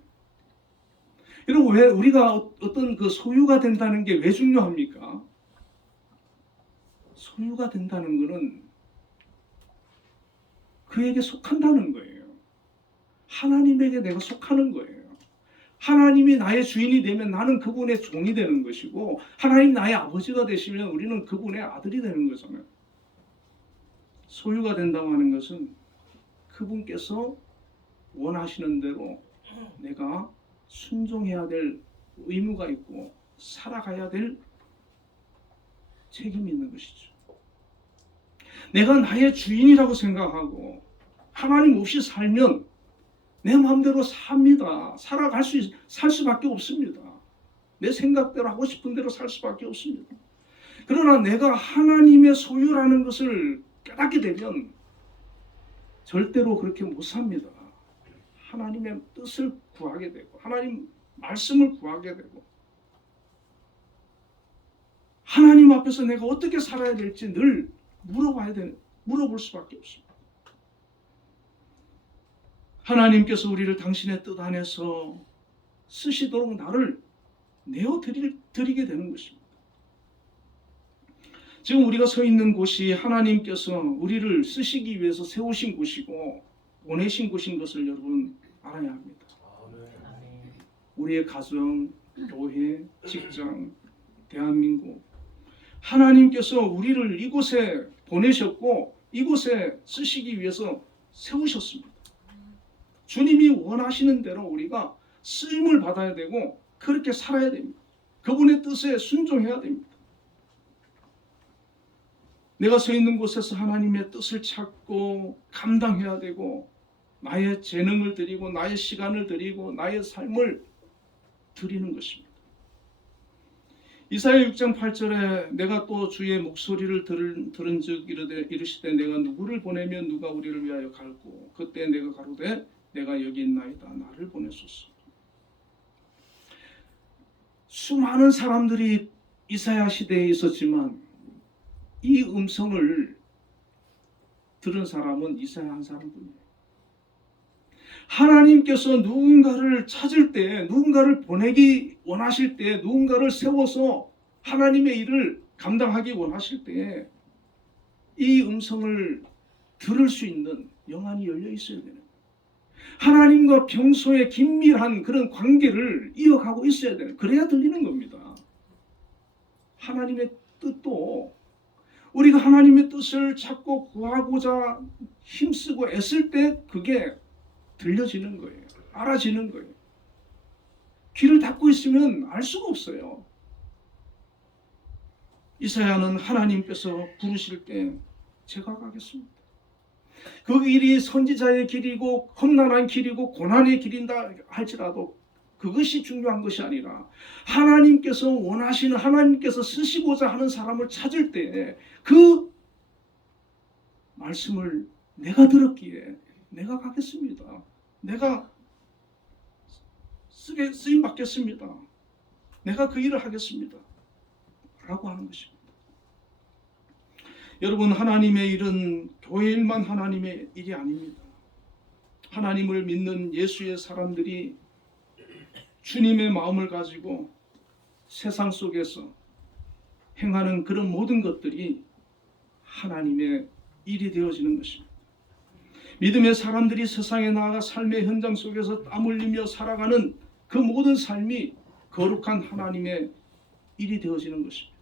여러분, 왜 우리가 어떤 그 소유가 된다는 게 왜 중요합니까? 소유가 된다는 것은 그에게 속한다는 거예요. 하나님에게 내가 속하는 거예요. 하나님이 나의 주인이 되면 나는 그분의 종이 되는 것이고, 하나님 나의 아버지가 되시면 우리는 그분의 아들이 되는 거잖아요. 소유가 된다고 하는 것은 그분께서 원하시는 대로 내가 순종해야 될 의무가 있고 살아가야 될 책임이 있는 것이죠. 내가 나의 주인이라고 생각하고 하나님 없이 살면 내 마음대로 삽니다. 살 수밖에 없습니다. 내 생각대로 하고 싶은 대로 살 수밖에 없습니다. 그러나 내가 하나님의 소유라는 것을 깨닫게 되면 절대로 그렇게 못 삽니다. 하나님의 뜻을 구하게 되고 하나님 말씀을 구하게 되고 하나님 앞에서 내가 어떻게 살아야 될지 늘 물어볼 수밖에 없습니다. 하나님께서 우리를 당신의 뜻 안에서 쓰시도록 나를 내어드리게 되는 것입니다. 지금 우리가 서 있는 곳이 하나님께서 우리를 쓰시기 위해서 세우신 곳이고 보내신 곳인 것을 여러분 알아야 합니다. 우리의 가정, 교회, 직장, 대한민국, 하나님께서 우리를 이곳에 보내셨고 이곳에 쓰시기 위해서 세우셨습니다. 주님이 원하시는 대로 우리가 쓰임을 받아야 되고 그렇게 살아야 됩니다. 그분의 뜻에 순종해야 됩니다. 내가 서 있는 곳에서 하나님의 뜻을 찾고 감당해야 되고 나의 재능을 드리고 나의 시간을 드리고 나의 삶을 드리는 것입니다. 이사야 6장 8절에 내가 또 주의 목소리를 들은즉 이르시되 내가 누구를 보내면 누가 우리를 위하여 갈고 그때 내가 가로되 내가 여기 있나이다 나를 보내소서. 수많은 사람들이 이사야 시대에 있었지만 이 음성을 들은 사람은 이사야 한 사람뿐이에요. 하나님께서 누군가를 찾을 때, 누군가를 보내기 원하실 때, 누군가를 세워서 하나님의 일을 감당하기 원하실 때 이 음성을 들을 수 있는 영안이 열려 있어야 되는 거예요. 하나님과 평소에 긴밀한 그런 관계를 이어가고 있어야 되는, 그래야 들리는 겁니다. 하나님의 뜻도 우리가 하나님의 뜻을 찾고 구하고자 힘쓰고 애쓸 때 그게 들려지는 거예요. 알아지는 거예요. 귀를 닫고 있으면 알 수가 없어요. 이사야는 하나님께서 부르실 때 제가 가겠습니다. 그 길이 선지자의 길이고 험난한 길이고 고난의 길인다 할지라도 그것이 중요한 것이 아니라 하나님께서 원하시는, 하나님께서 쓰시고자 하는 사람을 찾을 때 그 말씀을 내가 들었기에 내가 가겠습니다. 내가 쓰임 받겠습니다. 내가 그 일을 하겠습니다. 라고 하는 것입니다. 여러분, 하나님의 일은 교회 일만 하나님의 일이 아닙니다. 하나님을 믿는 예수의 사람들이 주님의 마음을 가지고 세상 속에서 행하는 그런 모든 것들이 하나님의 일이 되어지는 것입니다. 믿음의 사람들이 세상에 나아가 삶의 현장 속에서 땀 흘리며 살아가는 그 모든 삶이 거룩한 하나님의 일이 되어지는 것입니다.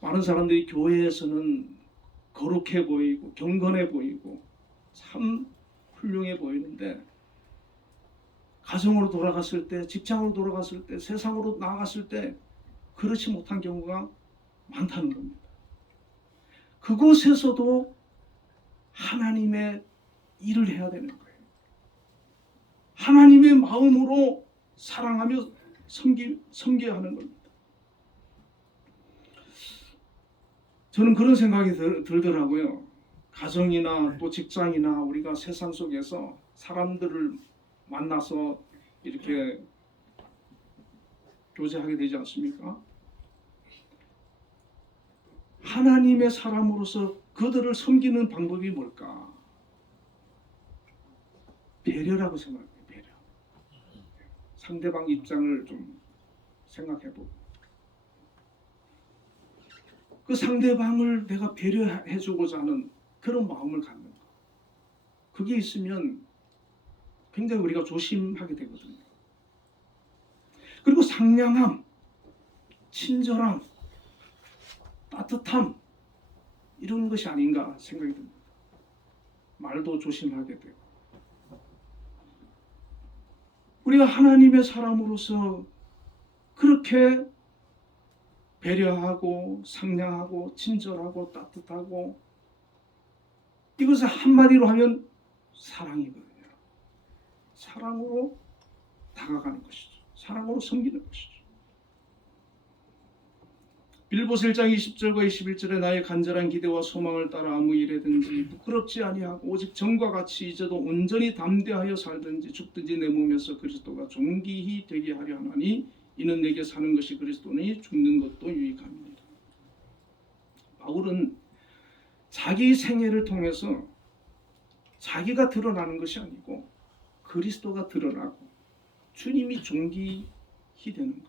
많은 사람들이 교회에서는 거룩해 보이고 경건해 보이고 참 훌륭해 보이는데 가정으로 돌아갔을 때, 직장으로 돌아갔을 때, 세상으로 나아갔을 때 그렇지 못한 경우가 많다는 겁니다. 그곳에서도 하나님의 일을 해야 되는 거예요. 하나님의 마음으로 사랑하며 섬겨야 하는 겁니다. 저는 그런 생각이 들더라고요. 가정이나 또 직장이나 우리가 세상 속에서 사람들을 만나서 이렇게 교제하게 되지 않습니까? 하나님의 사람으로서 그들을 섬기는 방법이 뭘까? 배려라고 생각해요. 배려. 상대방 입장을 좀 생각해보고 그 상대방을 내가 배려해주고자 하는 그런 마음을 갖는 것. 그게 있으면 굉장히 우리가 조심하게 되거든요. 그리고 상냥함, 친절함, 따뜻함 이런 것이 아닌가 생각이 듭니다. 말도 조심하게 되고 우리가 하나님의 사람으로서 그렇게 배려하고 상냥하고 친절하고 따뜻하고 이것을 한마디로 하면 사랑이거든요. 사랑으로 다가가는 것이죠. 사랑으로 섬기는 것이죠. 빌보서 1장 20절과 21절에 나의 간절한 기대와 소망을 따라 아무 일에든지 부끄럽지 아니하고 오직 전과 같이 이제도 온전히 담대하여 살든지 죽든지 내 몸에서 그리스도가 존귀히 되게 하려 하나니 이는 내게 사는 것이 그리스도니 죽는 것도 유익함이니라. 바울은 자기 생애를 통해서 자기가 드러나는 것이 아니고 그리스도가 드러나고 주님이 존귀히 되는 것,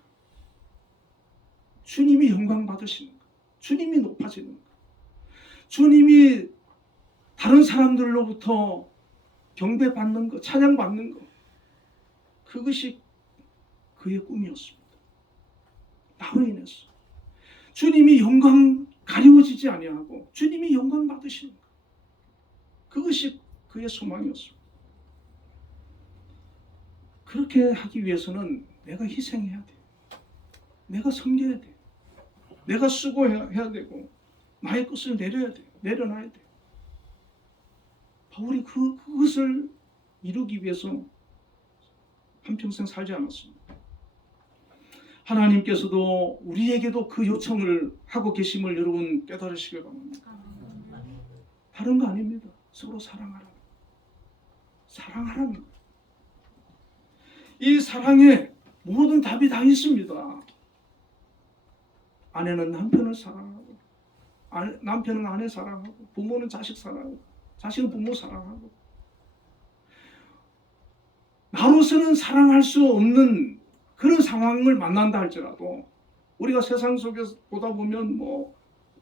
주님이 영광 받으시는 것, 주님이 높아지는 것, 주님이 다른 사람들로부터 경배받는 것, 찬양받는 것, 그것이 그의 꿈이었습니다. 나로 인해서 주님이 영광 가리워지지 아니하고 주님이 영광 받으시는 것, 그것이 그의 소망이었습니다. 그렇게 하기 위해서는 내가 희생해야 돼. 내가 섬겨야 돼. 내가 수고해야 되고 나의 것을 내려야 돼. 내려놔야 돼. 바울이 그것을 이루기 위해서 한평생 살지 않았습니다. 하나님께서도 우리에게도 그 요청을 하고 계심을 여러분 깨달으시길 바랍니다. 다른 거 아닙니다. 서로 사랑하라는 거. 사랑하라는 거. 이 사랑에 모든 답이 다 있습니다. 아내는 남편을 사랑하고, 남편은 아내 사랑하고, 부모는 자식 사랑하고, 자식은 부모 사랑하고. 나로서는 사랑할 수 없는 그런 상황을 만난다 할지라도 우리가 세상 속에서 보다 보면 뭐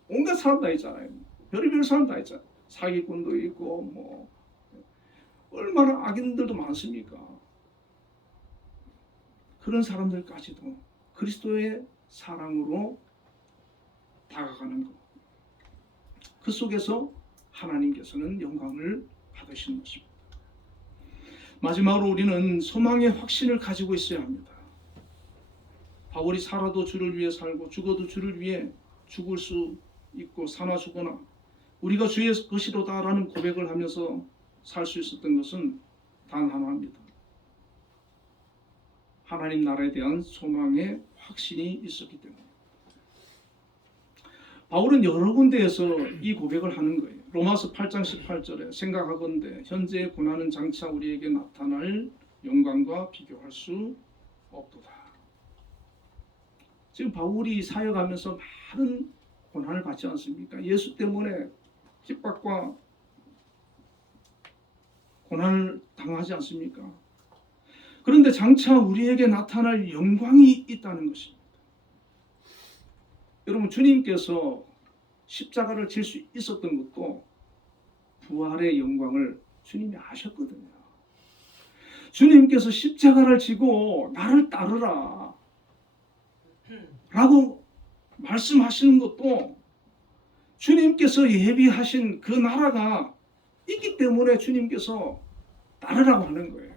온갖 사람 다 있잖아요. 별의별 사람 다 있잖아요. 사기꾼도 있고 뭐 얼마나 악인들도 많습니까? 그런 사람들까지도 그리스도의 사랑으로 다가가는 것. 그 속에서 하나님께서는 영광을 받으시는 것입니다. 마지막으로 우리는 소망의 확신을 가지고 있어야 합니다. 바울이 살아도 주를 위해 살고 죽어도 주를 위해 죽을 수 있고 사나 죽거나 우리가 주의 것이로다라는 고백을 하면서 살 수 있었던 것은 단 하나입니다. 하나님 나라에 대한 소망의 확신이 있었기 때문에. 바울은 여러 군데에서 이 고백을 하는 거예요. 로마서 8장 18절에 생각하건대 현재의 고난은 장차 우리에게 나타날 영광과 비교할 수 없도다. 지금 바울이 사역하면서 많은 고난을 받지 않습니까? 예수 때문에 핍박과 고난을 당하지 않습니까? 그런데 장차 우리에게 나타날 영광이 있다는 것입니다. 여러분, 주님께서 십자가를 질 수 있었던 것도 부활의 영광을 주님이 아셨거든요. 주님께서 십자가를 지고 나를 따르라 라고 말씀하시는 것도 주님께서 예비하신 그 나라가 있기 때문에 주님께서 따르라고 하는 거예요.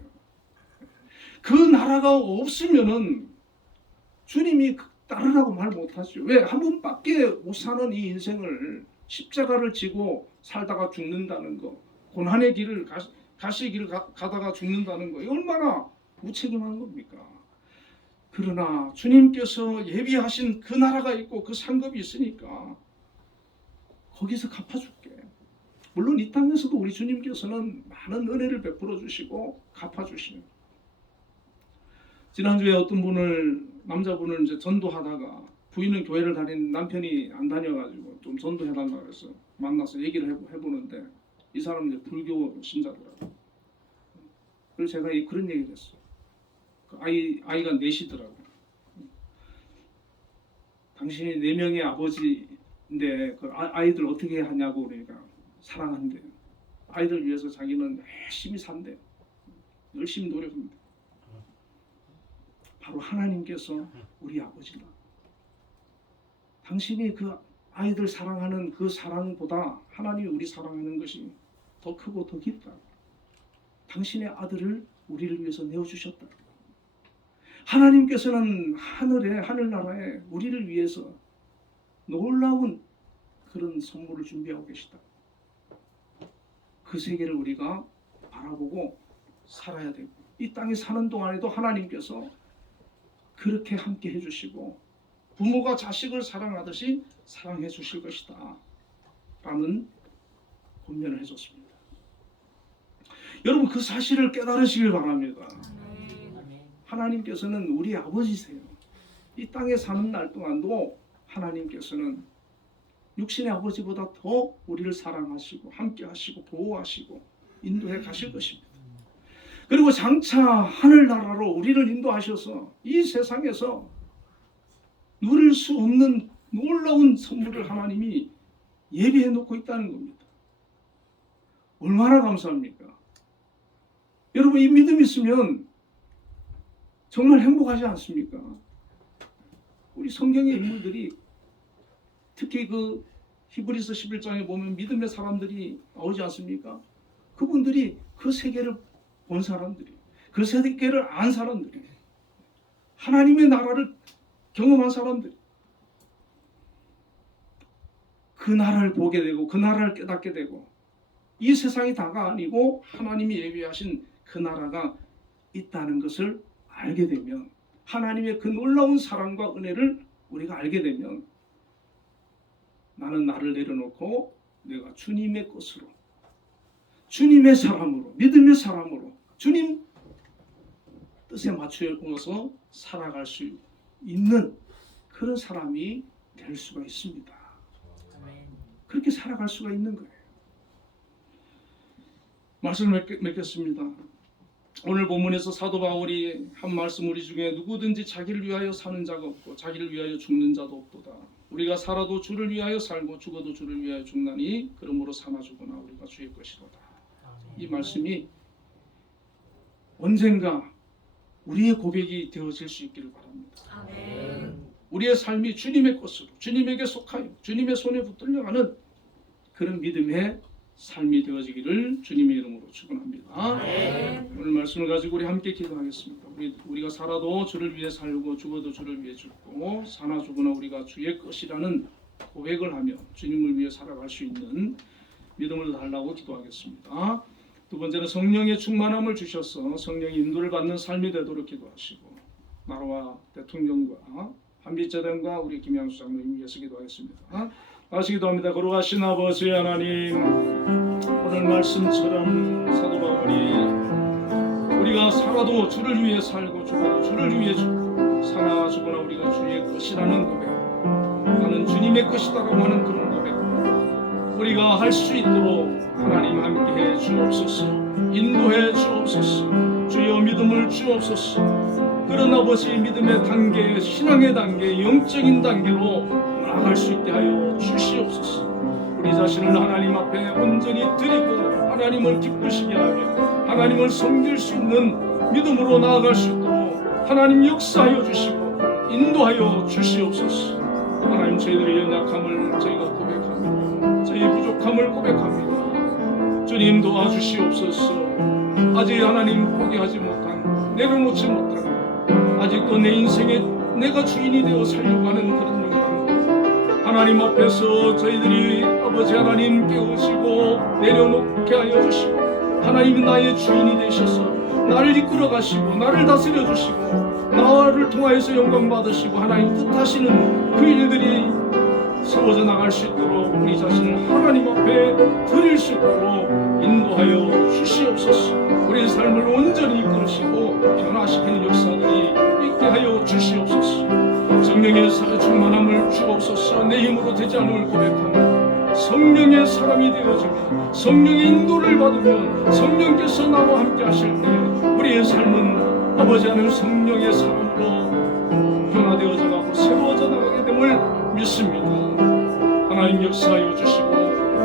그 나라가 없으면은 주님이 따르라고 말 못하죠. 왜? 한 번밖에 못 사는 이 인생을 십자가를 지고 살다가 죽는다는 거, 고난의 길을 가시의 길을 가다가 죽는다는 거, 얼마나 무책임한 겁니까? 그러나 주님께서 예비하신 그 나라가 있고 그 상급이 있으니까 거기서 갚아줄게. 물론 이 땅에서도 우리 주님께서는 많은 은혜를 베풀어 주시고 갚아주시는. 지난주에 어떤 남자분을 이제 전도하다가 부인은 교회를 다니는 남편이 안 다녀가지고 좀 전도해달라고 해서 만나서 얘기를 해보는데 이 사람은 이제 불교 신자더라고요. 그래서 제가 그런 얘기를 했어요. 그 아이가 넷이더라고요. 당신이 4명의 아버지인데 그 아이들 어떻게 하냐고 그러니까 사랑한대요. 아이들 위해서 자기는 열심히 산대요. 열심히 노력합니다. 바로 하나님께서 우리 아버지다. 당신이 그 아이들 사랑하는 그 사랑보다 하나님이 우리 사랑하는 것이 더 크고 더 깊다. 당신의 아들을 우리를 위해서 내어주셨다. 하나님께서는 하늘나라에 우리를 위해서 놀라운 그런 선물을 준비하고 계시다. 그 세계를 우리가 바라보고 살아야 되고, 이 땅에 사는 동안에도 하나님께서 그렇게 함께 해주시고 부모가 자식을 사랑하듯이 사랑해 주실 것이다 라는 권면을 해줬습니다. 여러분, 그 사실을 깨달으시길 바랍니다. 하나님께서는 우리 아버지세요. 이 땅에 사는 날 동안도 하나님께서는 육신의 아버지보다 더 우리를 사랑하시고 함께 하시고 보호하시고 인도해 가실 것입니다. 그리고 장차 하늘나라로 우리를 인도하셔서 이 세상에서 누릴 수 없는 놀라운 선물을 하나님이 예비해 놓고 있다는 겁니다. 얼마나 감사합니까? 여러분, 이 믿음 있으면 정말 행복하지 않습니까? 우리 성경의 인물들이, 특히 그 히브리서 11장에 보면 믿음의 사람들이 나오지 않습니까? 그분들이 그 세계를 본 사람들이, 그 세계를 안 사람들이, 하나님의 나라를 경험한 사람들이, 그 나라를 보게 되고 그 나라를 깨닫게 되고, 이 세상이 다가 아니고 하나님이 예비하신 그 나라가 있다는 것을 알게 되면, 하나님의 그 놀라운 사랑과 은혜를 우리가 알게 되면, 나는 나를 내려놓고 내가 주님의 것으로, 주님의 사람으로, 믿음의 사람으로 주님 뜻에 맞추어서 살아갈 수 있는 그런 사람이 될 수가 있습니다. 그렇게 살아갈 수가 있는 거예요. 말씀을 맺겠습니다. 오늘 본문에서 사도 바울이 한 말씀 우리 중에 누구든지 자기를 위하여 사는 자가 없고 자기를 위하여 죽는 자도 없도다. 우리가 살아도 주를 위하여 살고 죽어도 주를 위하여 죽나니 그러므로 사나 죽으나 우리가 주의 것이로다. 이 말씀이 언젠가 우리의 고백이 되어질 수 있기를 바랍니다. 아멘. 우리의 삶이 주님의 것으로, 주님에게 속하여 주님의 손에 붙들려가는 그런 믿음의 삶이 되어지기를 주님의 이름으로 축원합니다. 네. 오늘 말씀을 가지고 우리 함께 기도하겠습니다. 우리가 살아도 주를 위해 살고 죽어도 주를 위해 죽고 사나 죽으나 우리가 주의 것이라는 고백을 하며 주님을 위해 살아갈 수 있는 믿음을 달라고 기도하겠습니다. 두 번째는 성령의 충만함을 주셔서 성령의 인도를 받는 삶이 되도록 기도하시고, 나라와 대통령과 한빛재단과 우리 김양수 장로님 위해서 기도하겠습니다. 다시 기도합니다. 거룩하신 아버지 하나님, 오늘 말씀처럼 사도 바울이 우리가 살아도 주를 위해 살고 죽어도 주를 위해 죽고 사나 죽으나 우리가 주의 것이라는 고백, 나는 주님의 것이다라고 하는 그런 고백, 우리가 할 수 있도록 하나님 함께해 주옵소서. 인도해 주옵소서. 주여 믿음을 주옵소서. 그런 아버지 믿음의 단계, 신앙의 단계, 영적인 단계로 나아갈 수 있게 하여 주시옵소서. 우리 자신을 하나님 앞에 온전히 드리고 하나님을 기쁘시게 하며 하나님을 섬길 수 있는 믿음으로 나아갈 수 있도록 하나님 역사하여 주시고 인도하여 주시옵소서. 하나님, 저희들의 연약함을 저희가 고백합니다. 저희의 부족함을 고백합니다. 주님 도와주시옵소서. 아직 하나님 포기하지 못한, 내려놓지 못한, 아직도 내 인생에 내가 주인이 되어 살려고 하는 그런 영광, 하나님 앞에서 저희들이 아버지 하나님 깨우시고 내려놓게 하여 주시고, 하나님이 나의 주인이 되셔서 나를 이끌어 가시고 나를 다스려 주시고 나를 통하여서 영광 받으시고 하나님 뜻하시는 그 일들이 세워져 나갈 수 있도록 우리 자신을 하나님 앞에 드릴 수 있도록 인도하여 주시옵소서. 우리의 삶을 온전히 이끌으시고 변화시키는 역사들이 있게 하여 주시옵소서. 성령의 충만함을 주옵소서. 내 힘으로 되지 않음을 고백하며 성령의 사람이 되어지며 성령의 인도를 받으면 성령께서 나와 함께 하실 때 우리의 삶은 아버지 하나님 성령의 사람으로 변화되어져 가고 새로워져 나가게 됨을 믿습니다. 하나님 역사하여 주시고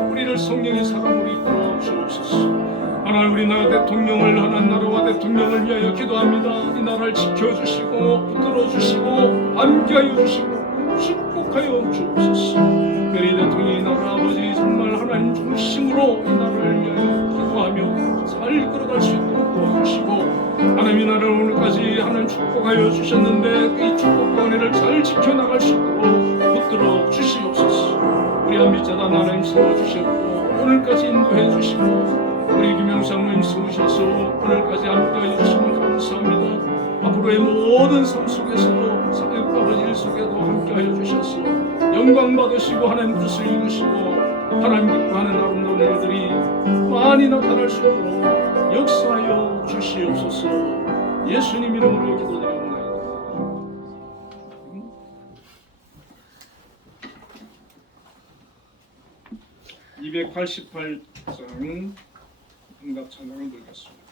우리를 성령의 사람으로 이끌어 주옵소서. 하나님 우리나라 대통령을 하나님 나라와 대통령을 위하여 기도합니다. 이 나라를 지켜주시고 붙들어주시고 함께하여 주시고 축복하여 주옵소서. 메리 대통령이 나라 아버지 정말 하나님 중심으로 이 나라를 위하여 기도하며 잘 이끌어갈 수 있도록 도와주시고 하나님 이 나라를 오늘까지 하나님 축복하여 주셨는데 이 축복과 은혜를 잘 지켜나갈 수 있도록 붙들어 주시옵소서. 우리 한빛재단 하나님 세워주셨고 오늘까지 인도해 주시고 우리 김영상님 세우셔서 오늘까지 함께해 주시면 감사합니다. 앞으로의 모든 삶 속에서도 사역과 일 속에도 함께하여 주셔서 영광 받으시고 하나님 뜻을 이루시고 하나님 기뻐하는 아름다운 일들이 많이 나타날 수 있도록 역사하여 주시옵소서. 예수님 이름으로 기도드립니다. 288장 응답 찬양을 드리겠습니다.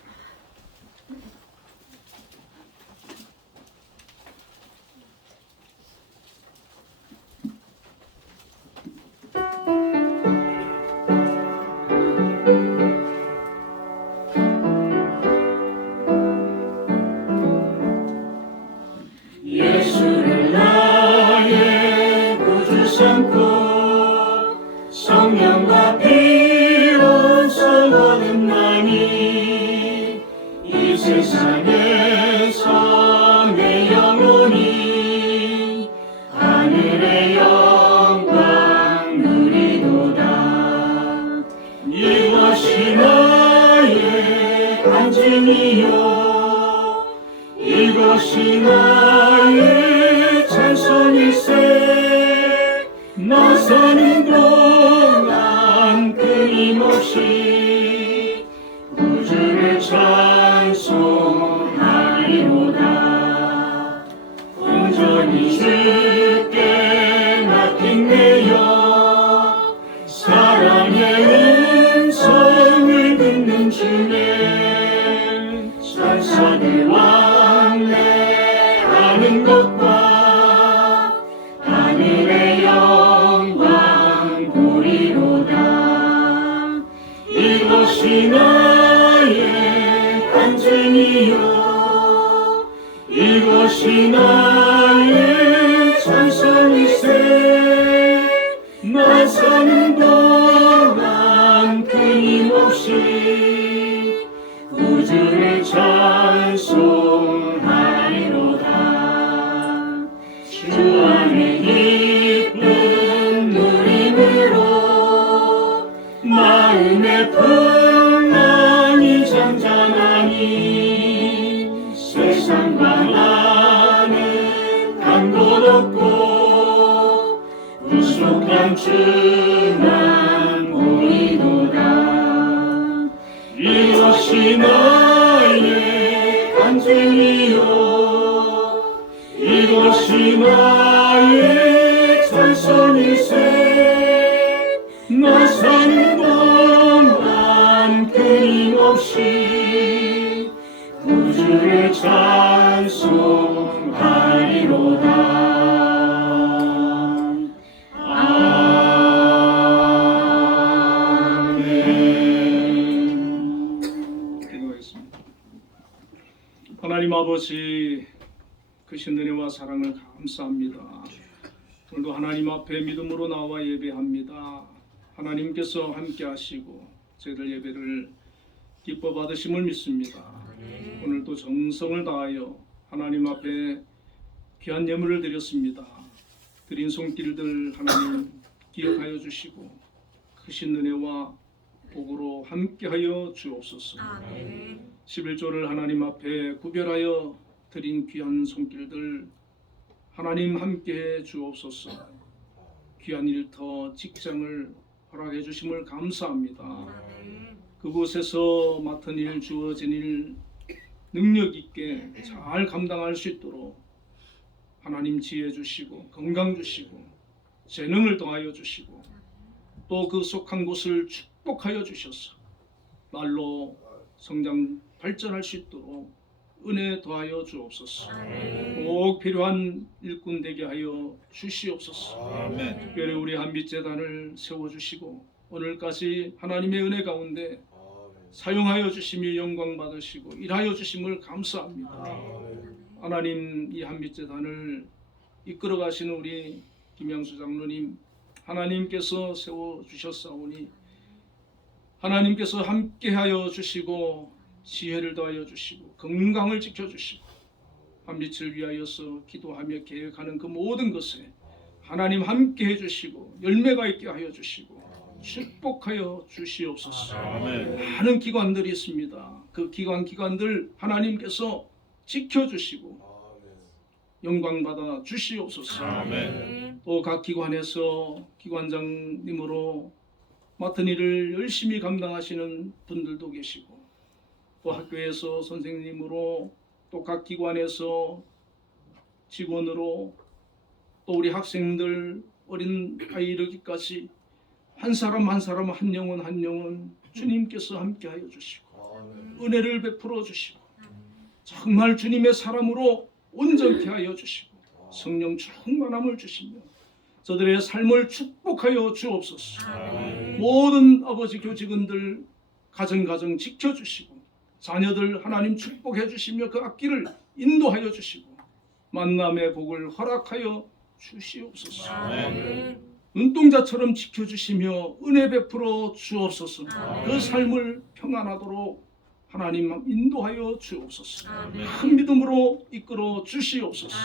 예수를 나의 구주 삼고 성령과 피로 성하는 나니 이 세상에서 내 영혼이 하늘의 영광 누리도다. 이것이 나의 간증이요 이것이 나의 찬송일세. 나 사는 동안 끊임없이 구주를 찬송하리로다. 온전히 주께 맡기매여 사랑의 음성을 듣는 중에 천사들 왕래하는 것과 하늘의 영광 보리로다. 이것이 나의 간증이요 이것이 나의 찬송일세. 나 사는 동안 끊임없이 구주를 찬송하리로다. 주 안에 기쁜 누림으로 마음의 풍랑이 잔잔하니 세상과 나는 간 곳 없고 구속한 주만 보이도다. 이것이 나의 간증이요 이것이 나의 찬송일세. 나 사는 동안 끊임없이 구주를 찬송하리로다. 기도하겠습니다. 하나님 아버지 크신 은혜와 사랑을 감사합니다. 오늘도 하나님 앞에 믿음으로 나와 예배합니다. 하나님께서 함께 하시고 저희들 예배를 기뻐 받으심을 믿습니다. 오늘도 정성을 다하여 하나님 앞에 귀한 예물을 드렸습니다. 드린 손길들 하나님 기억하여 주시고 크신 은혜와 복으로 함께하여 주옵소서. 11조를 하나님 앞에 구별하여 드린 귀한 손길들 하나님 함께해 주옵소서. 귀한 일터 직장을 허락해 주심을 감사합니다. 그곳에서 맡은 일 주어진 일 능력 있게 잘 감당할 수 있도록 하나님 지혜 주시고 건강 주시고 재능을 더하여 주시고 또 그 속한 곳을 축복하여 주셔서 날로 성장 발전할 수 있도록 은혜 더하여 주옵소서. 꼭 필요한 일꾼 되게 하여 주시옵소서. 특별히 우리 한빛재단을 세워주시고 오늘까지 하나님의 은혜 가운데 사용하여 주시며 영광 받으시고 일하여 주심을 감사합니다. 하나님, 이 한빛재단을 이끌어 가시는 우리 김양수 장로님, 하나님께서 세워 주셨사오니 하나님께서 함께하여 주시고 지혜를 더하여 주시고 건강을 지켜주시고 한빛을 위하여서 기도하며 계획하는 그 모든 것에 하나님 함께해 주시고 열매가 있게 하여 주시고 축복하여 주시옵소서. 많은 기관들이 있습니다. 그 기관들 하나님께서 지켜주시고 영광 받아 주시옵소서. 또 각 기관에서 기관장님으로 맡은 일을 열심히 감당하시는 분들도 계시고 또 학교에서 선생님으로 또 각 기관에서 직원으로 또 우리 학생들 어린 아이 이르기까지 한 사람 한 사람 한 영혼 주님께서 함께하여 주시고 은혜를 베풀어 주시고 정말 주님의 사람으로 온전케 하여 주시고 성령 충만함을 주시며 저들의 삶을 축복하여 주옵소서. 모든 아버지 교직원들 가정 지켜주시고 자녀들 하나님 축복해 주시며 그 앞길을 인도하여 주시고 만남의 복을 허락하여 주시옵소서. 눈동자처럼 지켜주시며 은혜 베풀어 주옵소서. 그 삶을 평안하도록 하나님 인도하여 주옵소서. 큰 믿음으로 이끌어 주시옵소서.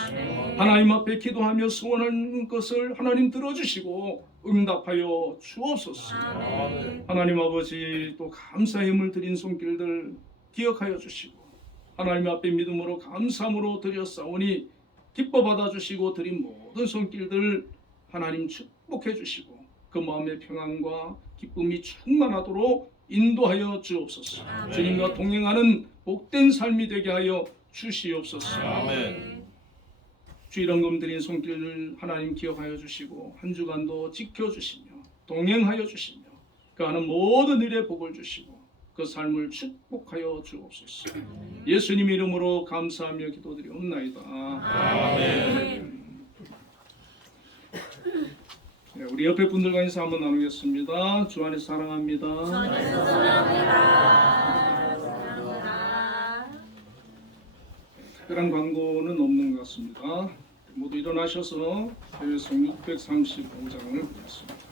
하나님 앞에 기도하며 소원하는 것을 하나님 들어주시고 응답하여 주옵소서. 하나님 아버지, 또 감사의 힘을 드린 손길들 기억하여 주시고 하나님 앞에 믿음으로 감사함으로 드렸사오니 기뻐 받아주시고 드린 모든 손길들 하나님 축복해 주시고 그 마음의 평안과 기쁨이 충만하도록 인도하여 주옵소서. 주님과 동행하는 복된 삶이 되게 하여 주시옵소서. 주일헌금 드린 손길을 하나님 기억하여 주시고 한 주간도 지켜주시며 동행하여 주시며 그 하는 모든 일에 복을 주시고 그 삶을 축복하여 주옵소서. 예수님 이름으로 감사하며 기도드리옵나이다. 아멘. 네, 우리 옆에 분들과 인사 한번 나누겠습니다. 주 안에서 사랑합니다. 주 안에서 사랑합니다. 사랑합니다. 특별한 광고는 없는 것 같습니다. 모두 일어나셔서 해외송 635장을 보겠습니다.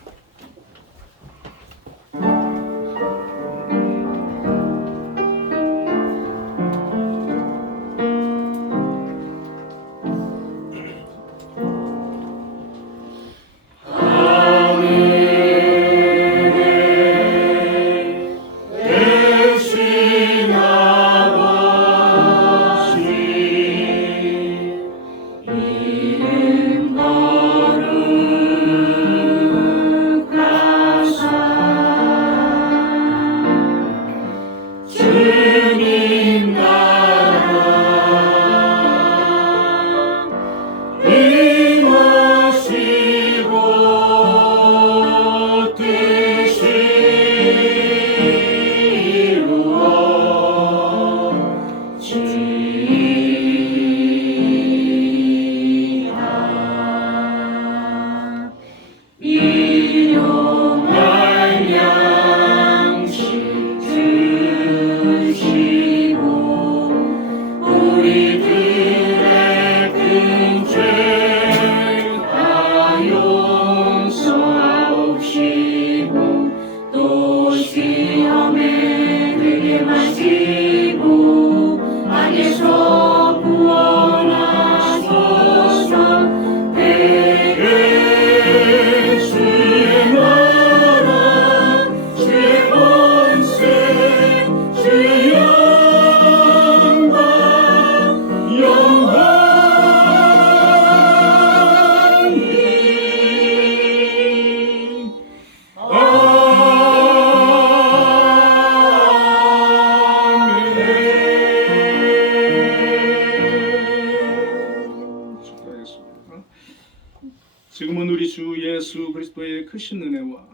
지금은 우리 주 예수 그리스도의 크신 은혜와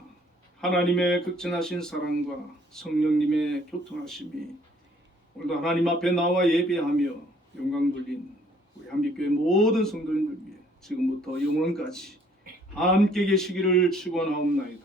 하나님의 극진하신 사랑과 성령님의 교통하심이 오늘도 하나님 앞에 나와 예배하며 영광 돌린 우리 한빛교회 모든 성도님들 위해 지금부터 영원까지 함께 계시기를 축원하옵나이다.